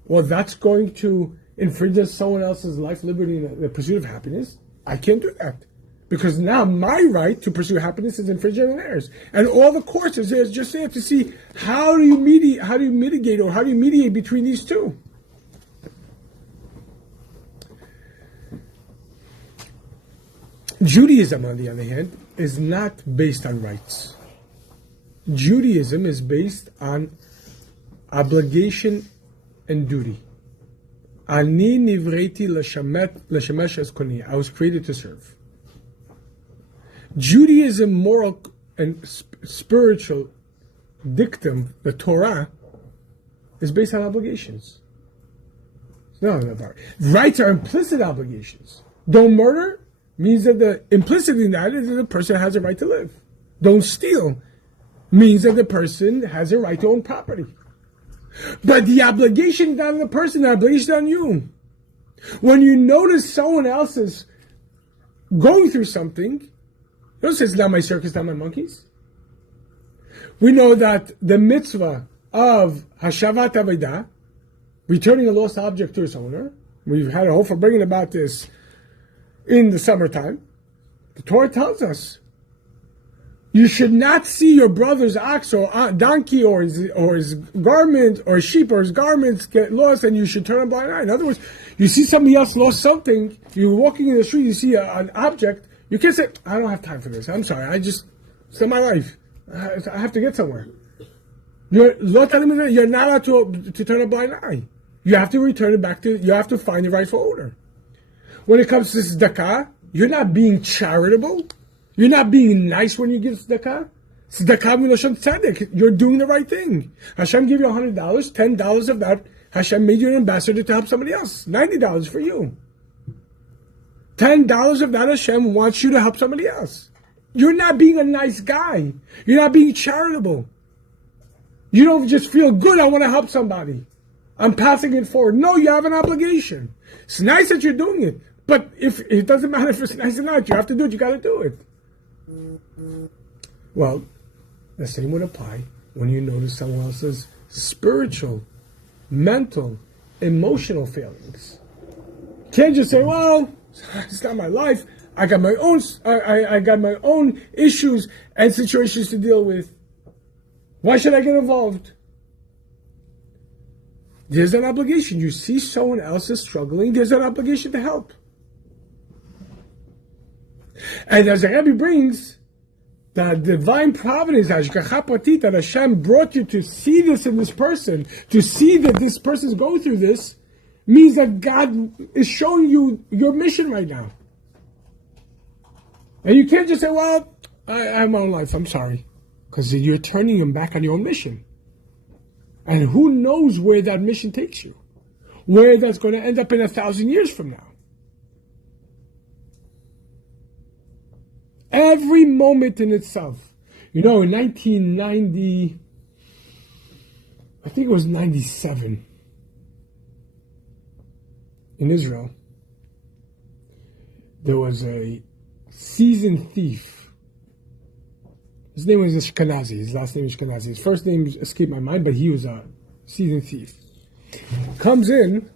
well, that's going to infringe on someone else's life, liberty, and the pursuit of happiness. I can't do that because now my right to pursue happiness is infringed on theirs. And all the courses is just there to see how do you mediate between these two. Judaism, on the other hand, is not based on rights. Judaism is based on obligation and duty. Ani nivreti l'shamesh es koni. I was created to serve. Judaism, moral and spiritual dictum, the Torah, is based on obligations. No, rights are implicit obligations. Don't murder means that implicitly in that is that the person has a right to live. Don't steal means that the person has a right to own property. But the obligation is not on the person, the obligation is on you. When you notice someone else is going through something, don't say it's not my circus, not my monkeys. We know that the mitzvah of Hashavat Aveda, returning a lost object to its owner, we've had a whole bringing about this in the summertime. The Torah tells us you should not see your brother's ox or donkey or his garment or sheep or his garments get lost, and you should turn a blind eye. In other words, you see somebody else lost something, you're walking in the street, you see an object, you can't say, I don't have time for this. I'm sorry, it's not my life. I have to get somewhere. You're not allowed to turn a blind eye. You have to return it back you have to find the rightful owner. When it comes to tzedakah, you're not being charitable. You're not being nice when you give tzedakah. Tzedakah v'noshem tzedek. You're doing the right thing. Hashem gave you $100. $10 of that, Hashem made you an ambassador to help somebody else. $90 for you. $10 of that, Hashem wants you to help somebody else. You're not being a nice guy. You're not being charitable. You don't just feel good, I want to help somebody. I'm passing it forward. No, you have an obligation. It's nice that you're doing it. But if it doesn't matter if it's nice or not, you have to do it, you got to do it. Well, the same would apply when you notice someone else's spiritual, mental, emotional failings. You can't just say, well, it's not my life. I got my own I got my own issues and situations to deal with. Why should I get involved? There's an obligation. You see someone else is struggling, there's an obligation to help. And as the Rebbe brings, the divine providence, that Hashem brought you to see this in this person, to see that this person is going through this, means that God is showing you your mission right now. And you can't just say, well, I have my own life, I'm sorry. Because you're turning him back on your own mission. And who knows where that mission takes you? Where that's going to end up in 1,000 years from now. Every moment in itself. You know, in 1990, I think it was 97, in Israel, there was a seasoned thief. His name was Ashkenazi. His last name is Ashkenazi. His first name escaped my mind, but he was a seasoned thief. Comes in,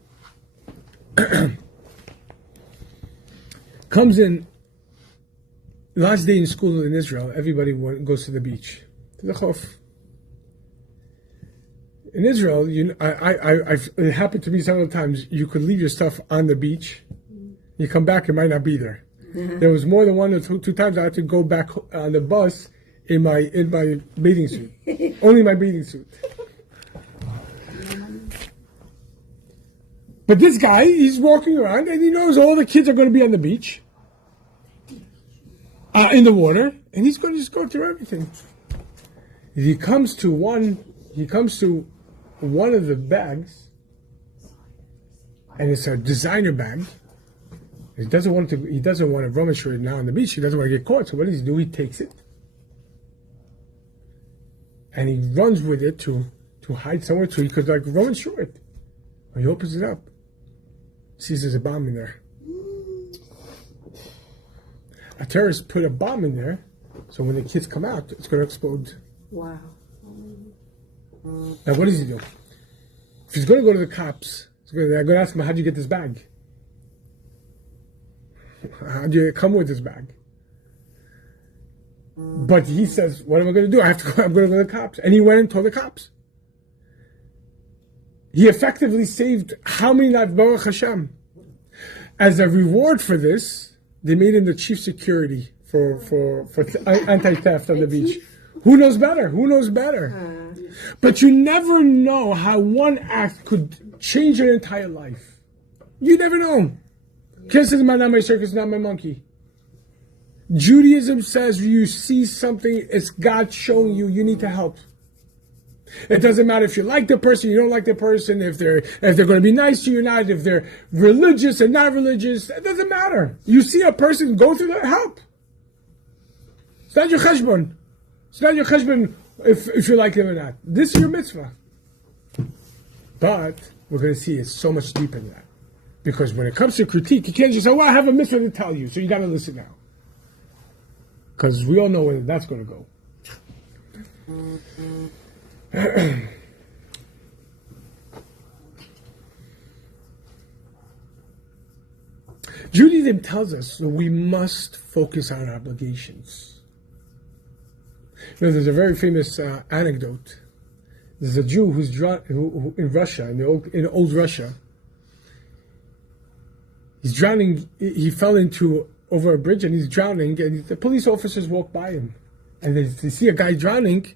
last day in school in Israel, everybody goes to the beach, to the Chof. In Israel, it happened to me several times, you could leave your stuff on the beach, you come back, it might not be there. There was more than one or two times I had to go back on the bus in my bathing suit. Only my bathing suit. But this guy, he's walking around and he knows all the kids are going to be on the beach, in the water, and he's going to just go through everything. He comes to one of the bags, and it's a designer bag. He doesn't want to rummage for it now on the beach. He doesn't want to get caught. So what does he do? He takes it. And he runs with it to hide somewhere so he could rummage through it. When he opens it up, sees there's a bomb in there. A terrorist put a bomb in there, so when the kids come out, it's going to explode. Wow. Now what does he do? If he's going to go to the cops, they're going to ask him, how'd you get this bag? How'd you come with this bag? But he says, what am I going to do? I'm going to go to the cops. And he went and told the cops. He effectively saved how many lives? Baruch Hashem. As a reward for this, they made him the chief security for anti-theft on the beach. Who knows better? But you never know how one act could change an entire life. You never know. Kiss is not my circus, not my monkey. Judaism says you see something, it's God showing you need to help. It doesn't matter if you like the person, you don't like the person, if they're going to be nice to you or not, if they're religious or not religious, it doesn't matter. You see a person go through that, help. It's not your cheshbon. It's not your cheshbon if you like them or not. This is your mitzvah. But we're going to see it's so much deeper than that. Because when it comes to critique, you can't just say, well, I have a mitzvah to tell you, so you got to listen now. Because we all know where that's going to go. Judaism Judaism tells us that we must focus on our obligations. There's a very famous anecdote. There's a Jew who in Russia, in old Russia, he's drowning. He fell over a bridge and he's drowning, and the police officers walk by him, and they see a guy drowning,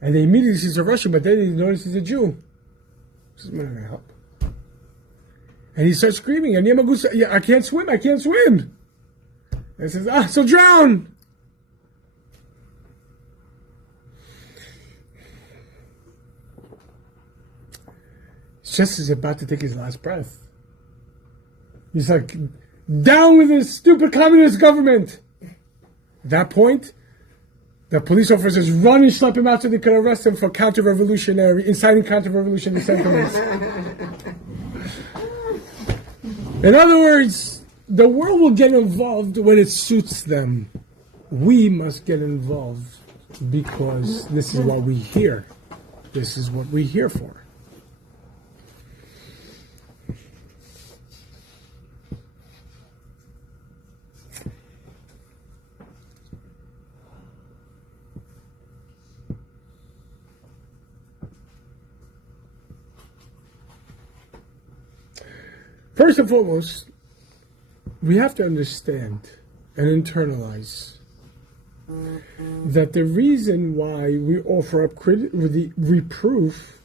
and they immediately see it's a Russian, but then they notice he's a Jew. He says, "I'm not going to help." And he starts screaming, and Yamagusa, "Yeah, I can't swim, I can't swim." And he says, "So drown." Just as about to take his last breath, he's like, "Down with this stupid communist government!" At that point, the police officers run and slap him out so they can arrest him for inciting counter-revolutionary sentiments. In other words, the world will get involved when it suits them. We must get involved because this is what we hear. This is what we're here for. First and foremost, we have to understand and internalize that the reason why we offer up the reproof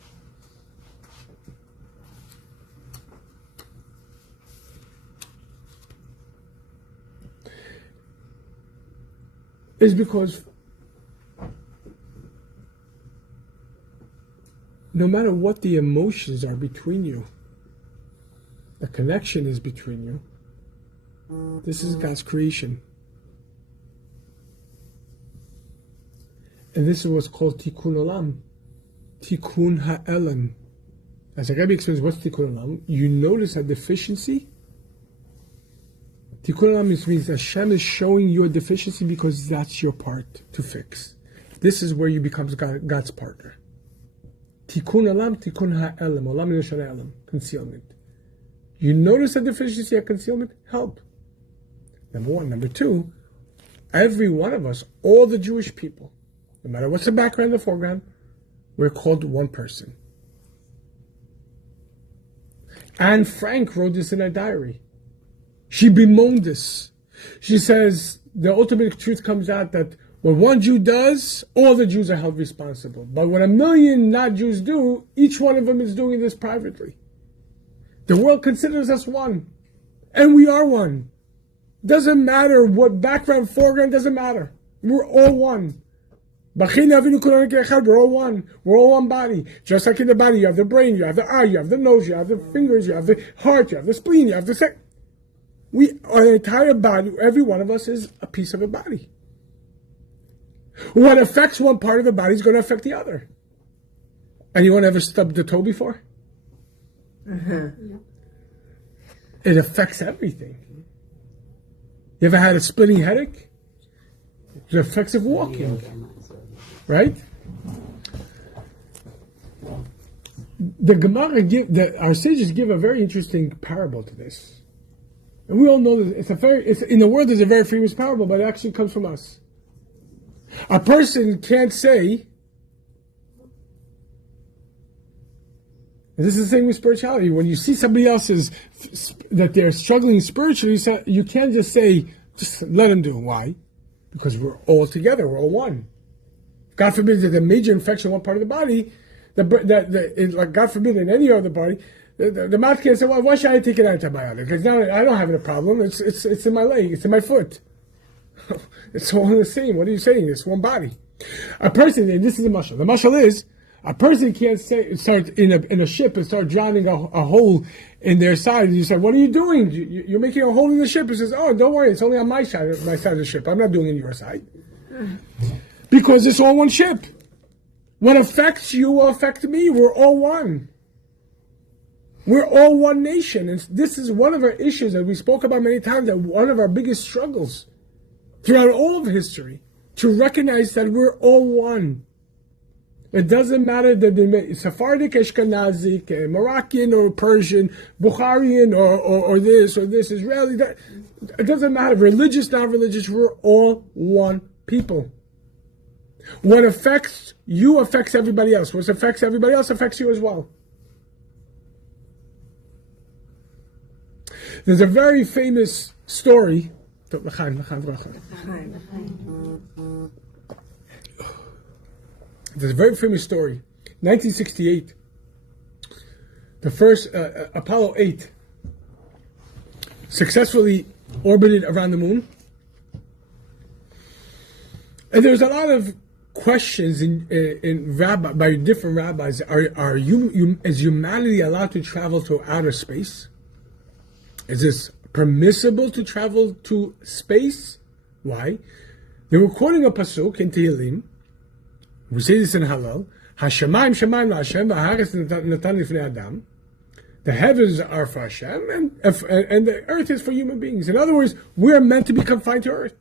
is because no matter what the emotions are between you, the connection is between you. This is God's creation. And this is what's called tikkun olam. Tikkun ha'elam. As the Rebbe explains, what's tikkun olam? You notice a deficiency. Tikkun olam means Hashem is showing you a deficiency because that's your part to fix. This is where you become God's partner. Tikkun olam, tikkun ha'elam. Olam is elam, concealment. You notice a deficiency, a concealment, help. Number one. Number two, every one of us, all the Jewish people, no matter what's the background or the foreground, we're called one person. Anne Frank wrote this in her diary. She bemoaned this. She says the ultimate truth comes out that what one Jew does, all the Jews are held responsible. But what 1 million not Jews do, each one of them is doing this privately. The world considers us one. And we are one. Doesn't matter what background, foreground, doesn't matter. We're all one. We're all one. We're all one body. Just like in the body, you have the brain, you have the eye, you have the nose, you have the fingers, you have the heart, you have the spleen, you have the our entire body, every one of us is a piece of a body. What affects one part of the body is going to affect the other. Anyone ever stubbed a toe before? Uh-huh. It affects everything. You ever had a splitting headache? The effects of walking, right? The Gemara our sages give a very interesting parable to this, and we all know that in the world there's a very famous parable, but it actually comes from us. A person can't say. And this is the same with spirituality. When you see somebody else's that they're struggling spiritually, you can't just say, just let them do. Why? Because we're all together. We're all one. God forbid there's a major infection in one part of the body, like God forbid in any other body, the mouth can't say, well, why should I take an antibiotic? Because now I don't have a problem. It's in my leg. It's in my foot. It's all the same. What are you saying? It's one body. A person, and this is the mashal. The mashal is, a person can't start in a ship and start drowning a hole in their side. And you say, what are you doing? You're making a hole in the ship. He says, oh, don't worry. It's only on my side of the ship. I'm not doing it on your side. Because it's all one ship. What affects you will affect me. We're all one. We're all one nation. And this is one of our issues that we spoke about many times, that one of our biggest struggles throughout all of history, to recognize that we're all one. It doesn't matter that they're Sephardic, Ashkenazic, Moroccan or Persian, Bukharian or this, Israeli. That, it doesn't matter. Religious, not religious, we're all one people. What affects you affects everybody else. What affects everybody else affects you as well. There's a very famous story. There's a very famous story. 1968, the first Apollo 8 successfully orbited around the moon. And there's a lot of questions by different rabbis. Is humanity allowed to travel to outer space? Is this permissible to travel to space? Why? They were quoting a pasuk in Tehillim. We say this in Hallel. Hashemayim shemayim la'Hashem, v'haaretz natan lifnei Adam. The heavens are for Hashem, and the earth is for human beings. In other words, we're meant to be confined to earth.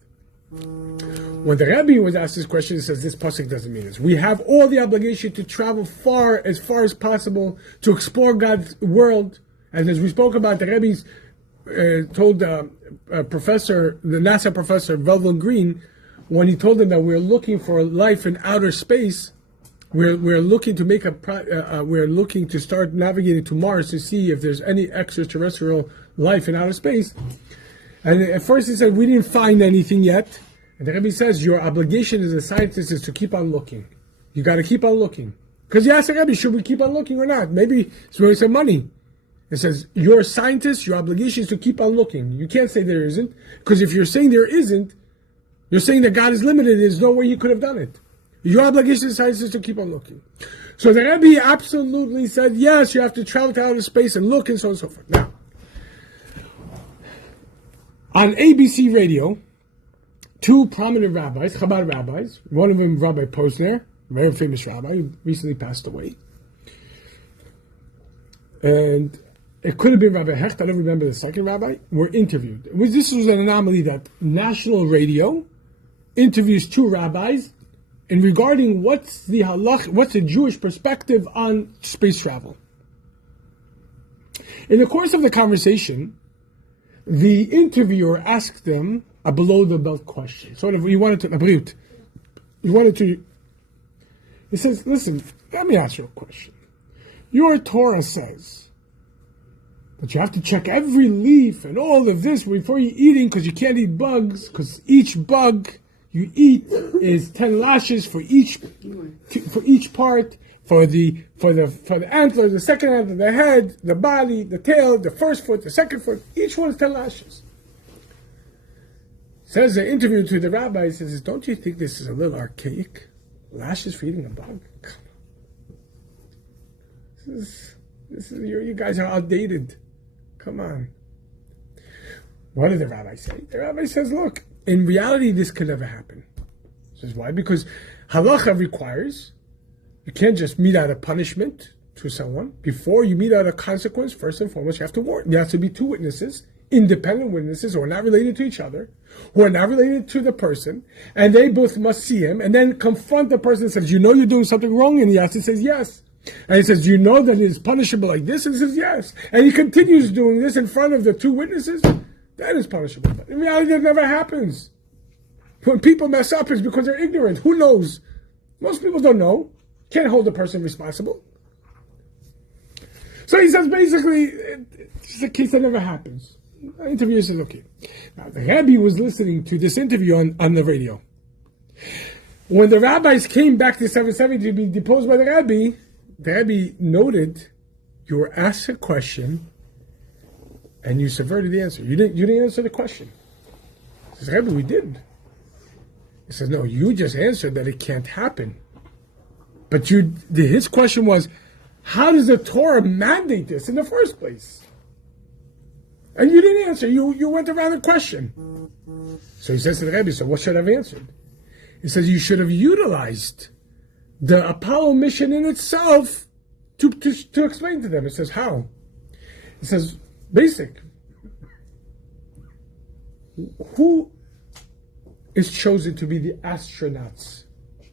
When the Rebbe was asked this question, he says this pasuk doesn't mean this. We have all the obligation to travel as far as possible to explore God's world. And as we spoke about, the Rebbe's told the NASA professor Velvin Green, when he told him that we're looking for life in outer space, we're looking to we're looking to start navigating to Mars to see if there's any extraterrestrial life in outer space. And at first he said we didn't find anything yet. And the Rebbe says your obligation as a scientist is to keep on looking. You got to keep on looking. Because you ask the Rebbe, should we keep on looking or not? Maybe it's where he said money. It says you're a scientist. Your obligation is to keep on looking. You can't say there isn't, because if you're saying there isn't, you're saying that God is limited. There's no way He could have done it. Your obligation as a scientist is to keep on looking. So the Rebbe absolutely said, yes, you have to travel to outer space and look and so on and so forth. Now, on ABC radio, two prominent rabbis, Chabad rabbis, one of them Rabbi Posner, very famous rabbi, who recently passed away. And it could have been Rabbi Hecht, I don't remember the second rabbi, were interviewed. This was an anomaly that national radio interviews two rabbis in regarding what's the Jewish perspective on space travel. In the course of the conversation, the interviewer asked them a below-the-belt question. Sort of, he says, listen, let me ask you a question. Your Torah says that you have to check every leaf and all of this before you're eating, because you can't eat bugs, because each bug you eat is 10 lashes for each part, for the antler, the second antler, the head, the body, the tail, the first foot, the second foot. Each one is 10 lashes. Says the interview to the rabbi, says, don't you think this is a little archaic? Lashes for eating a bug? You guys are outdated. Come on. What did the rabbi say? The rabbi says, look, in reality, this could never happen. He says, why? Because halacha requires you can't just mete out a punishment to someone. Before you mete out a consequence, first and foremost, you have to warn. There has to be two witnesses, independent witnesses who are not related to each other, who are not related to the person, and they both must see him, and then confront the person and says, you know you're doing something wrong? And he has to say yes. And he says, do you know that it is punishable like this? And he says, yes. And he continues doing this in front of the two witnesses. That is punishable. But in reality, that never happens. When people mess up, it's because they're ignorant. Who knows? Most people don't know. Can't hold the person responsible. So he says, basically, it's a case that never happens. The interviewer says, okay. Now, the rabbi was listening to this interview on the radio. When the rabbis came back to 770 to be deposed by the rabbi noted, you were asked a question and you subverted the answer. You didn't answer the question. He says, Rabbi, we did. He says, no, you just answered that it can't happen. But his question was, how does the Torah mandate this in the first place? And you didn't answer. You went around the question. So he says to the Rebbe, so what should I have answered? He says, you should have utilized the Apollo mission in itself to explain to them. It says, how? It says, basic. Who is chosen to be the astronauts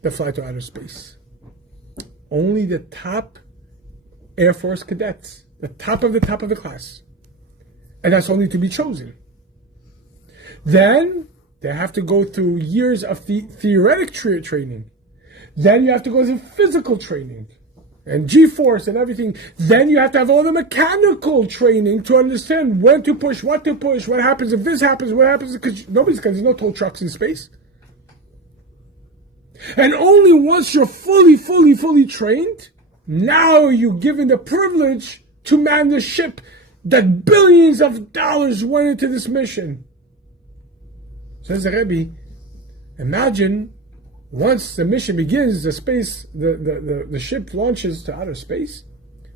that fly to outer space? only the top Air Force cadets, the top of the class. And that's only to be chosen. Then they have to go through years of theoretic training. Then you have to go through physical training and G-force and everything. Then you have to have all the mechanical training to understand when to push, what happens if this happens, what happens, because there's no tow trucks in space. And only once you're fully trained, now you're given the privilege to man the ship that billions of dollars went into this mission. Says the Rebbe, imagine once the mission begins, the ship launches to outer space.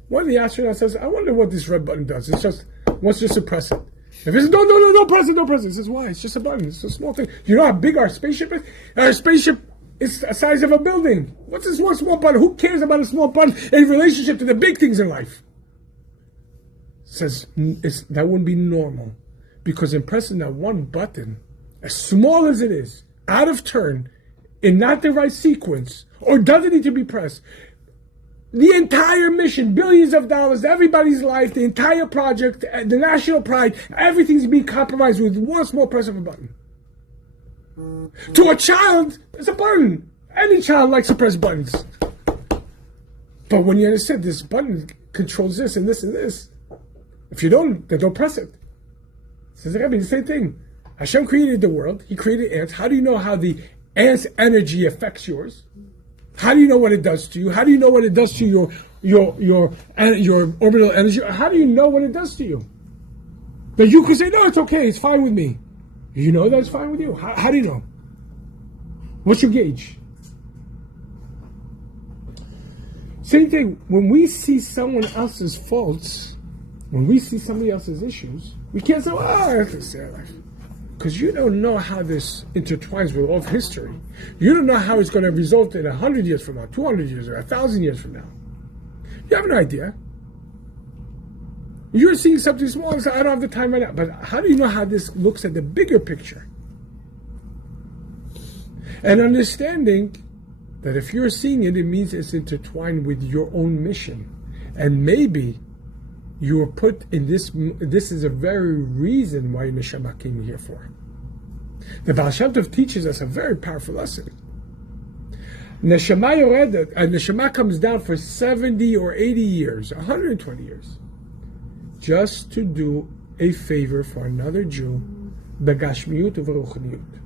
One of the astronauts says, I wonder what this red button does. It's just wants to suppress it. If it's don't press it. He says, why? It's just a button. It's a small thing. You know how big our spaceship is? Our spaceship is the size of a building. What's this one small button? Who cares about a small button in relationship to the big things in life? Says that wouldn't be normal, because in pressing that one button, as small as it is, out of turn, in not the right sequence, or doesn't need to be pressed, the entire mission, billions of dollars, everybody's life, the entire project, the national pride, everything's being compromised with one small press of a button. To a child, it's a button. Any child likes to press buttons. But when you understand this button controls this and this and this, if you don't, then don't press it. Says the Rebbe, the same thing. Hashem created the world. He created ants. How do you know how the ant's energy affects yours? How do you know what it does to you? How do you know what it does to your orbital energy? How do you know what it does to you? But you could say, no, it's okay. It's fine with me. You know that it's fine with you? How do you know? What's your gauge? Same thing. When we see someone else's faults, when we see somebody else's issues, we can't say, that's their life. Because you don't know how this intertwines with all of history. You don't know how it's going to result in 100 years from now, 200 years, or 1,000 years from now. You have an idea. You're seeing something small and say, I don't have the time right now. But how do you know how this looks at the bigger picture? And understanding that if you're seeing it, it means it's intertwined with your own mission. And maybe you were put in this is the very reason why Neshama came here for. The Baal Shem Tov teaches us a very powerful lesson. Neshama comes down for 70 or 80 years, 120 years, just to do a favor for another Jew, begashmiut u'veruchniut,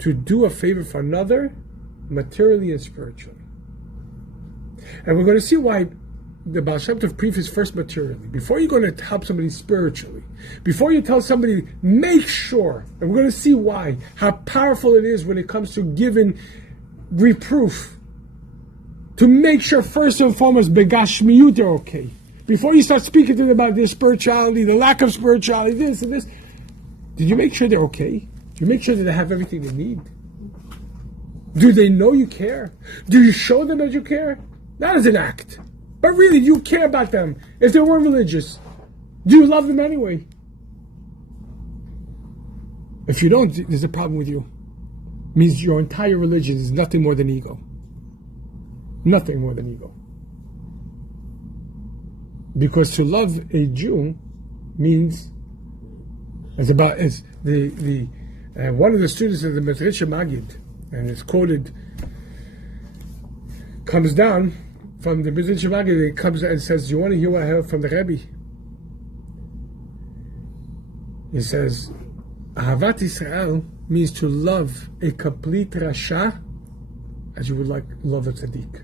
to do a favor for another, materially and spiritually. And we're going to see why the Baal Shem Tov preface first materially. Before you're going to help somebody spiritually, before you tell somebody, make sure, and we're going to see why, how powerful it is when it comes to giving reproof, to make sure first and foremost, begashmiut are okay. Before you start speaking to them about their spirituality, the lack of spirituality, this and this, did you make sure they're okay? Do you make sure that they have everything they need? Do they know you care? Do you show them that you care? Not as an act, but really, do you care about them? If they weren't religious, do you love them anyway? If you don't, there's a problem with you. It means your entire religion is nothing more than ego. Nothing more than ego. Because to love a Jew means, one of the students of the Medrash Magid, and it's quoted, comes down from the Medrash Magid, it comes and says, you want to hear what I heard from the Rebbe? He says, Ahavat Israel means to love a complete Rasha as you would like love a tzaddik.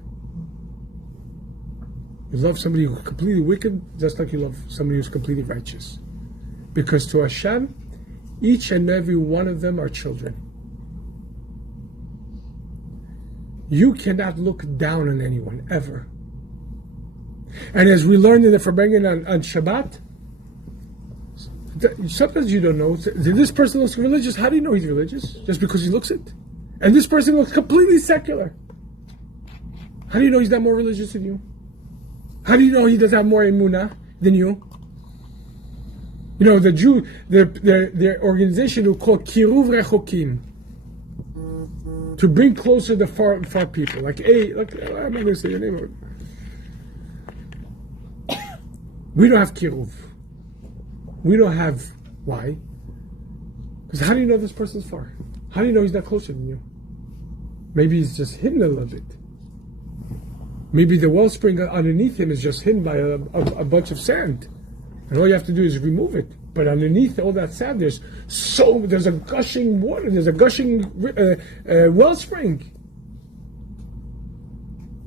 You love somebody who's completely wicked just like you love somebody who's completely righteous. Because to Hashem, each and every one of them are children. You cannot look down on anyone, ever. And as we learned in the Reproving on Shabbat, sometimes you don't know, this person looks religious. How do you know he's religious? Just because he looks it. And this person looks completely secular. How do you know he's not more religious than you? How do you know he doesn't have more emunah than you? You know, the Jew, their organization who called Kiruv Rechokim. to bring closer the far people. Like, I'm not going to say your name. We don't have kiruv. We don't have, why? Because how do you know this person's far? How do you know he's not closer than you? Maybe he's just hidden a little bit. Maybe the wellspring underneath him is just hidden by a bunch of sand. And all you have to do is remove it. But underneath all that sand, there's a gushing water, there's a gushing wellspring.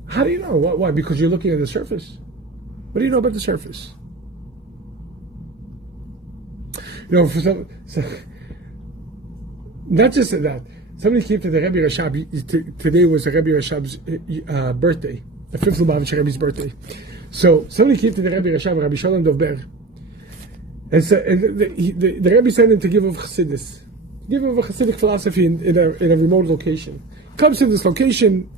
How do you know? Why? Because you're looking at the surface. What do you know about the surface? For some, not just that. Somebody came to the Rebbe Rashab. Today was the Rebbe Rashab's birthday, the 5th Lubavitcher Rebbe's birthday. So somebody came to the Rebbe Rashab, Rabbi Shalom Dovber, and so the Rebbe sent him to give of Chassidus, give of a Chassidic philosophy in a remote location. Comes to this location,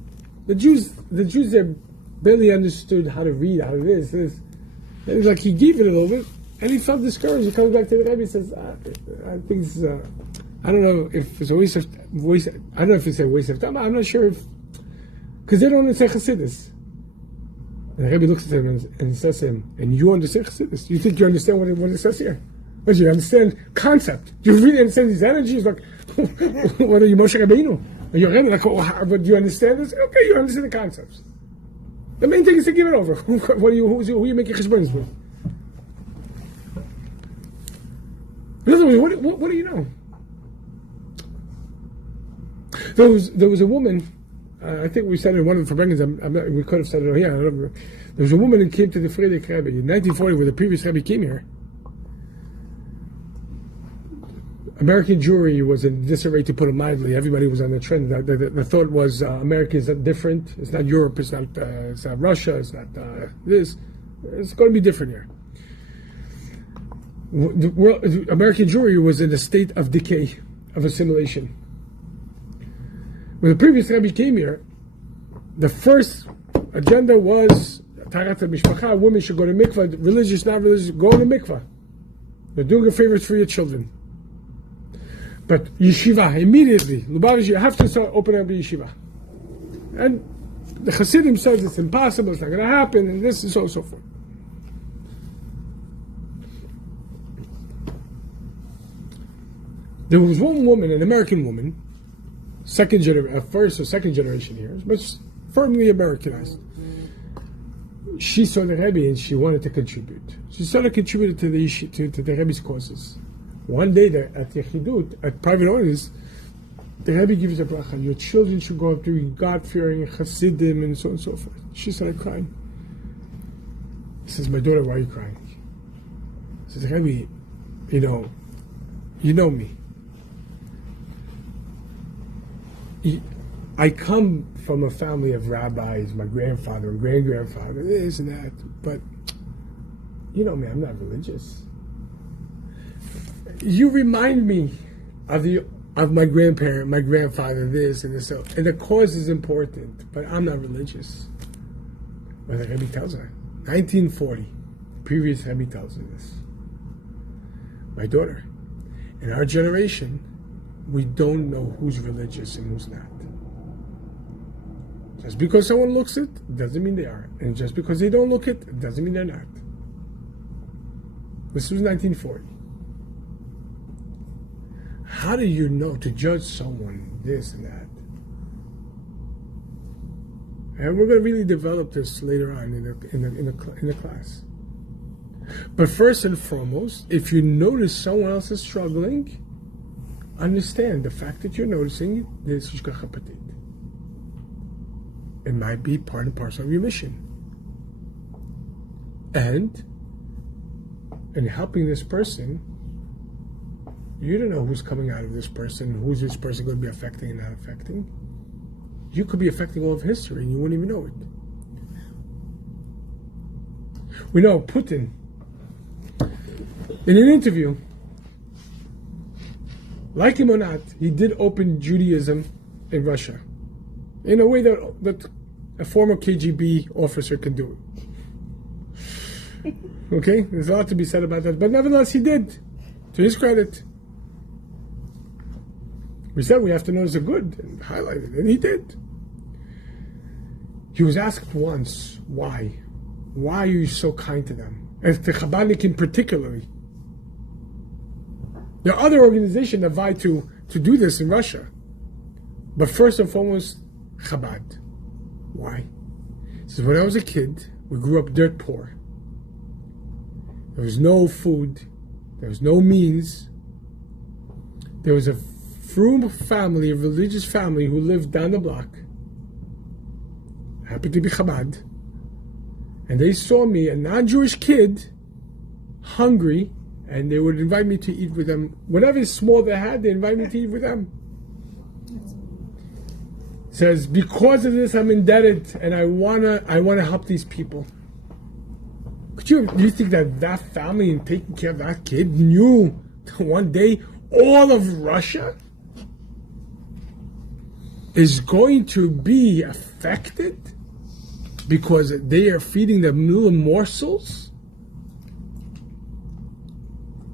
the Jews there barely understood how to read, how it is. And it's like he gave it a little bit, and he felt discouraged. He comes back to the Rebbe and says, I think it's, I don't know if it's a waste of I don't know if it's a waste of time. I'm not sure if, because they don't understand Chassidus. And the Rebbe looks at him and says to him, and you understand Chassidus? You think you understand what it says here? But you understand concept. Do you really understand these energies? Like, what are you, Moshe Rabbeinu? Are you Rebbe? Like, but do you understand this? Okay, you understand the concepts. The main thing is to give it over. Who are you making cheshbonos with? In other words, what do you know? There was a woman, I think we said it in one of the Verbrengens, we could have said it here, I don't remember. There was a woman who came to the Friedrich Rebbe in 1940 when the previous Rebbe came here. American Jewry was in disarray, to put it mildly. Everybody was on the trend. The thought was America is different. It's not Europe, it's not Russia, it's not this. It's going to be different here. American Jewry was in a state of decay, of assimilation. When the previous Rebbe came here, the first agenda was Tarat HaMishpacha, women should go to mikvah, religious, not religious, go to mikvah. They're doing a favor for your children. But yeshiva, immediately, Lubavitch, you have to start opening up a yeshiva. And the Hasidim says it's impossible, it's not going to happen, and this and so forth. There was one woman, an American woman, first or second generation here, but firmly Americanized. She saw the Rebbe and she wanted to contribute. She started contributing to the Rebbe's causes. One day at Yechidut, at private orders, the Rebbe gives a bracha. Your children should grow up to be God-fearing, Hasidim, and so on and so forth. She started crying. He says, my daughter, why are you crying? He says, Rebbe, you know me. I come from a family of rabbis, my grandfather and great-grandfather, this and that, but you know me, I'm not religious. You remind me of my grandparent, my grandfather, this and this, so, and the cause is important, but I'm not religious. But the Rebbe tells her, 1940, previous Rebbe tells her this. My daughter, in our generation, we don't know who's religious and who's not. Just because someone looks it, doesn't mean they are. And just because they don't look it, doesn't mean they're not. This was 1940. How do you know to judge someone this and that? And we're going to really develop this later on in the class. But first and foremost, if you notice someone else is struggling, understand the fact that you're noticing this Shishkacha Patit. It might be part and parcel of your mission. And in helping this person, you don't know who's coming out of this person, who's this person going to be affecting and not affecting. You could be affecting all of history and you wouldn't even know it. We know Putin, in an interview, like him or not, he did open Judaism in Russia in a way that a former KGB officer can do it. Okay? There's a lot to be said about that, but nevertheless he did, to his credit. We said we have to notice the good and highlight it, and he did. He was asked once, why? Why are you so kind to them? And to Chabadnikim particularly. There are other organizations that vie to do this in Russia. But first and foremost, Chabad. Why? He says, when I was a kid, we grew up dirt poor. There was no food. There was no means. There was a frum family, a religious family who lived down the block. Happened to be Chabad. And they saw me, a non-Jewish kid, hungry, and they would invite me to eat with them. Whatever small they had, they invite me to eat with them. Says, because of this, I'm indebted, and I wanna help these people. Do you think that family and taking care of that kid knew one day all of Russia is going to be affected because they are feeding them little morsels?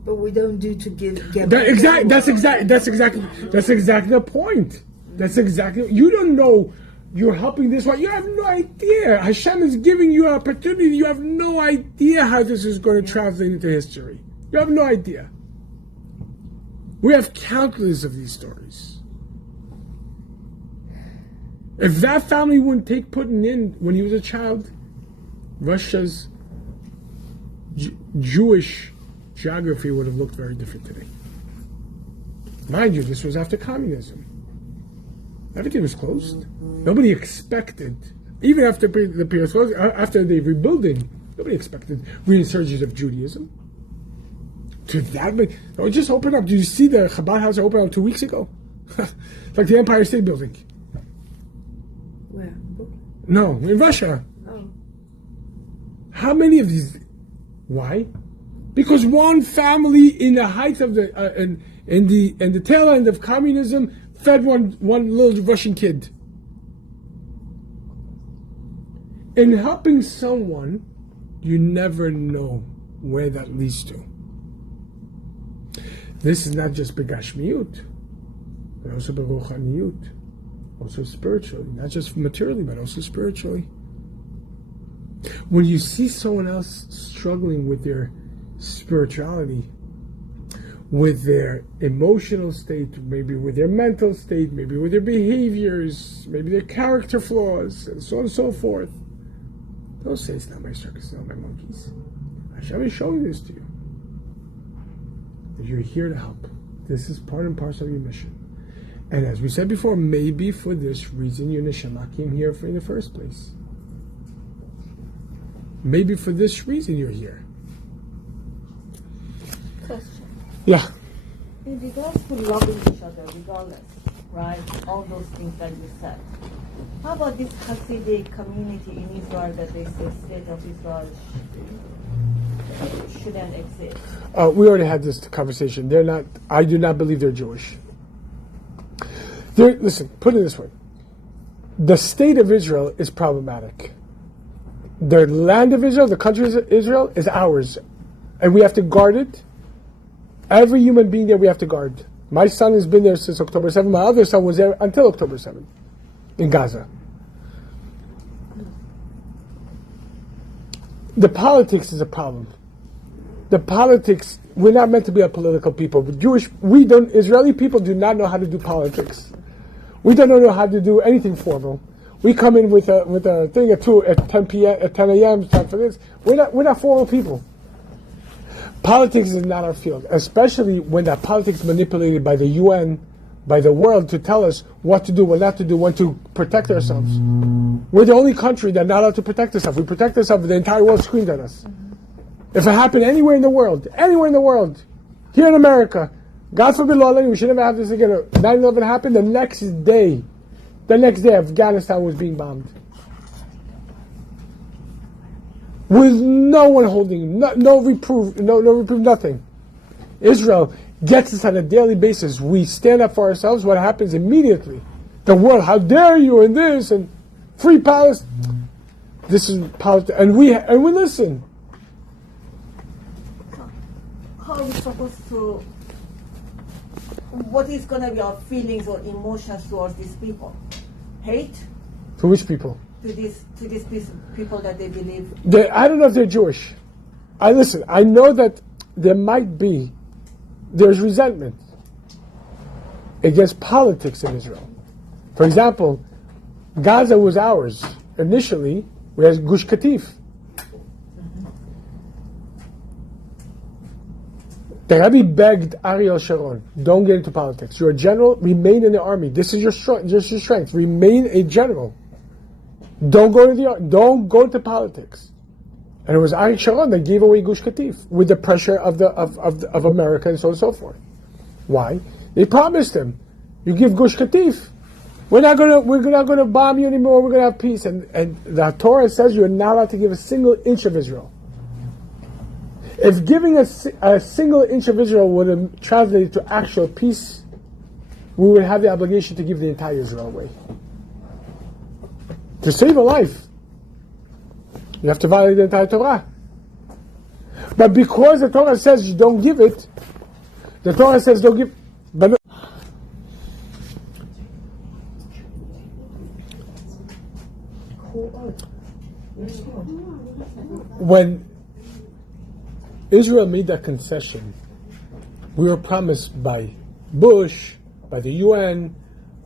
But we don't do to get That's exactly the point. That's exactly, you don't know you're helping this one. You have no idea. Hashem is giving you an opportunity. You have no idea how this is going to translate into history. You have no idea. We have countless of these stories. If that family wouldn't take Putin in when he was a child, Russia's Jewish geography would have looked very different today. Mind you, this was after communism. Everything was closed. Nobody expected, even after the period was closed, after the rebuilding, nobody expected resurgence of Judaism. To that, it just opened up. Did you see the Chabad house open up 2 weeks ago? It's like the Empire State Building. Where? No, in Russia. Oh. How many of these? Why? Because one family in the height of the in the tail end of communism fed one little Russian kid. In helping someone, you never know where that leads to. This is not just begashmiyut, but also beruchaniyut, also spiritually, not just materially, but also spiritually. When you see someone else struggling with their spirituality, with their emotional state, maybe with their mental state, maybe with their behaviors, maybe their character flaws, and so on and so forth, don't say it's not my circus, it's not my monkeys. Hashem is showing this to you. That you're here to help. This is part and parcel of your mission. And as we said before, maybe for this reason your neshama came here in the first place. Maybe for this reason you're here. Question. Yeah. In regards to loving each other, regardless, right? All those things that you said. How about this Hasidic community in Israel that they say state of Israel shouldn't exist? We already had this conversation. They're not. I do not believe they're Jewish. Listen, put it this way: the state of Israel is problematic. The land of Israel, the country of Israel, is ours, and we have to guard it. Every human being there, we have to guard. My son has been there since October 7th. My other son was there until October 7th in Gaza. The politics is a problem. The politics, we're not meant to be a political people. Israeli people do not know how to do politics. We don't know how to do anything formal. We come in with a thing at 10 p.m. at 10 a.m. time for this. We're not formal people. Politics is not our field, especially when that politics is manipulated by the UN, by the world, to tell us what to do, what not to do, when to protect ourselves. We're the only country that's not allowed to protect ourselves. We protect ourselves, the entire world screamed at us. If it happened anywhere in the world, here in America, God forbid, we should never have this again. 9/11 happened, the next day, Afghanistan was being bombed. With no one holding, no reproof, nothing. Israel gets us on a daily basis. We stand up for ourselves. What happens immediately? The world, how dare you, and this, and free Palestine. This is politics, and we listen. How are we supposed to what is going to be our feelings or emotions towards these people? Hate To which people? to these people that they believe. I don't know if they're Jewish. I know that there's resentment against politics in Israel. For example, Gaza was ours. Initially, we had Gush Katif. The Rebbe begged Ariel Sharon, don't get into politics. You're a general, remain in the army. This is your strength. Remain a general. Don't go into politics. And it was Ariel Sharon that gave away Gush Katif with the pressure of America and so on and so forth. Why? They promised him, you give Gush Katif, we're not gonna bomb you anymore. We're gonna have peace. And the Torah says you're not allowed to give a single inch of Israel. If giving a single inch of Israel would have translated to actual peace, we would have the obligation to give the entire Israel away. To save a life, you have to violate the entire Torah. But because the Torah says you don't give it, the Torah says don't give. But when Israel made that concession, we were promised by Bush, by the UN,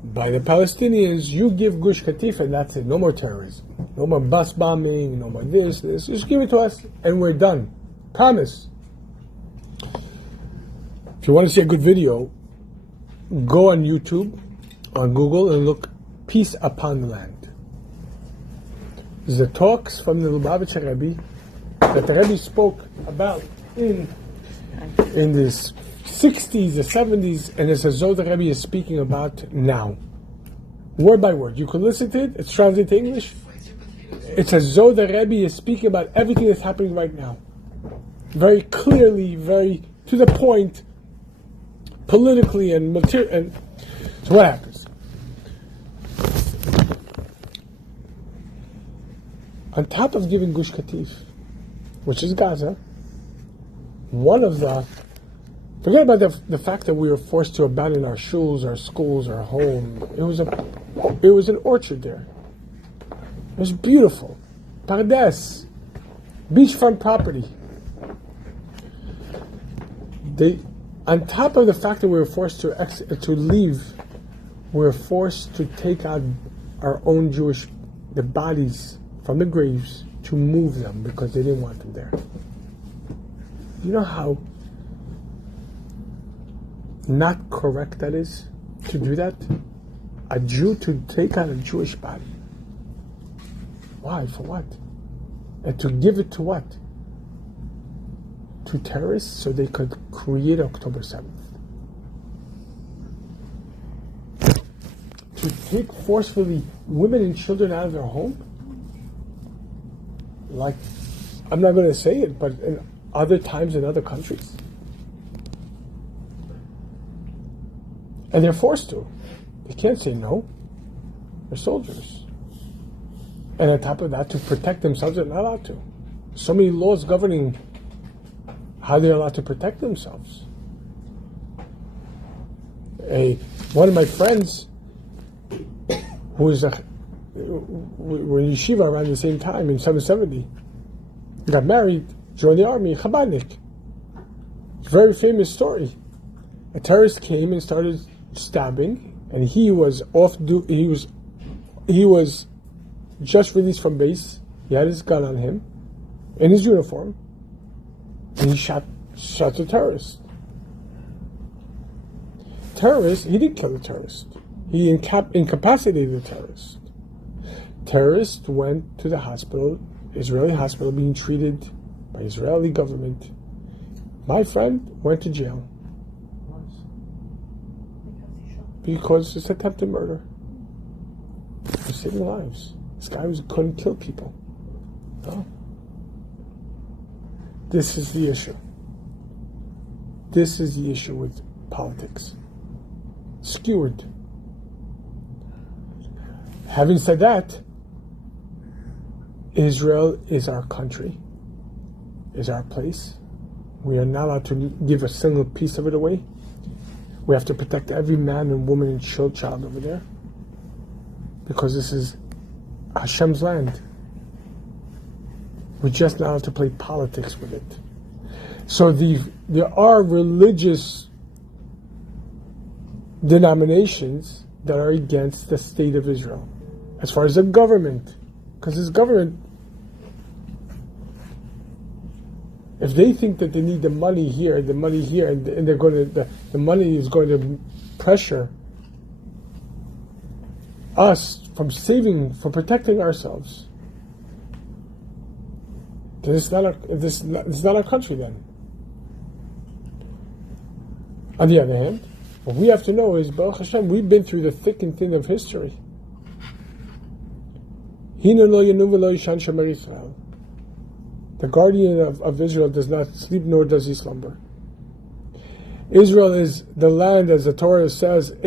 by the Palestinians, you give Gush Katif and that's it. No more terrorism. No more bus bombing, no more this. Just give it to us and we're done. Promise. If you want to see a good video, go on YouTube, on Google, and look Peace Upon the Land. These are talks from the Lubavitcher Rebbe that the Rebbe spoke about in the 60s, the 70s, and it's as though the Rebbe is speaking about now. Word by word. You can listen to it, it's translated to English. It's as though the Rebbe is speaking about everything that's happening right now. Very clearly, very to the point, politically and material. And so what happens? On top of giving Gush Katif, which is Gaza, forget about the fact that we were forced to abandon our shuls, our schools, our home. It was an orchard there. It was beautiful. Pardes, beachfront property. On top of the fact that we were forced to leave, we were forced to take out our own the bodies from the graves to move them because they didn't want them there. You know how not correct that is to do that? A Jew to take out a Jewish body. Why? For what? And to give it to what? To terrorists so they could create October 7th. To take forcefully women and children out of their home? Like, I'm not going to say it, but in other times in other countries. And they're forced to. They can't say no. They're soldiers. And on top of that, to protect themselves, they're not allowed to. So many laws governing how they're allowed to protect themselves. One of my friends, who was we're in yeshiva around the same time in 770, got married, joined the army, Chabadnik. Very famous story. A terrorist came and started stabbing, and he was just released from base. He had his gun on him, in his uniform, and he shot the terrorist. He didn't kill the terrorist. He incapacitated the terrorist. Terrorist went to the hospital, Israeli hospital, being treated by Israeli government. My friend went to jail because it's attempted murder. For saving lives. This guy couldn't kill people. No. This is the issue. This is the issue with politics. Skewered. Having said that, Israel is our country, is our place. We are not allowed to give a single piece of it away. We have to protect every man and woman and child over there, because this is Hashem's land. We just now have to play politics with it. So there are religious denominations that are against the state of Israel, as far as the government, because this government, if they think that they need the money here, and they're going to, the money is going to pressure us from protecting ourselves, then it's not our country then. On the other hand, what we have to know is, Baruch Hashem, we've been through the thick and thin of history. The guardian of Israel does not sleep, nor does he slumber. Israel is the land, as the Torah says, this is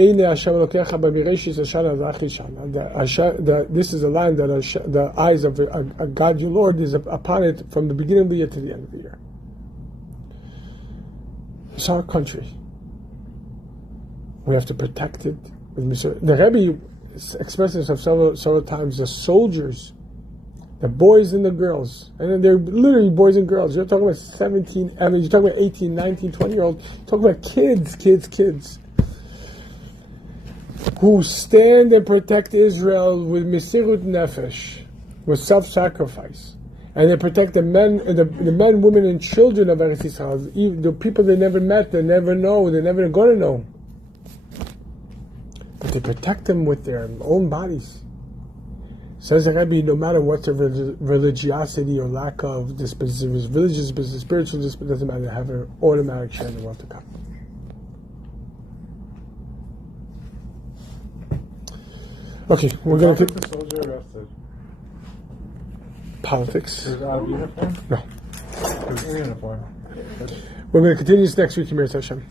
a land that the eyes of a God your Lord is upon it from the beginning of the year to the end of the year. It's our country. We have to protect it. The Rebbe expressed himself several times. The soldiers, the boys and the girls, and they're literally boys and girls. You're talking about 17, I mean, you're talking about 18, 19, 20-year-olds. You're talking about kids, who stand and protect Israel with mesirut nefesh, with self-sacrifice. And they protect the men, women, and children of Eretz Yisrael, even the people they never met, they never know, they're never going to know. But they protect them with their own bodies. Says the Rebbe, no matter what the religiosity or lack of disposition, religious business, spiritual disposition, doesn't matter, have an automatic share in the world to come. Okay, we're going to the soldier arrested? Politics. Is out of uniform? No. In uniform. We're going to continue this next week, Emir Hashem.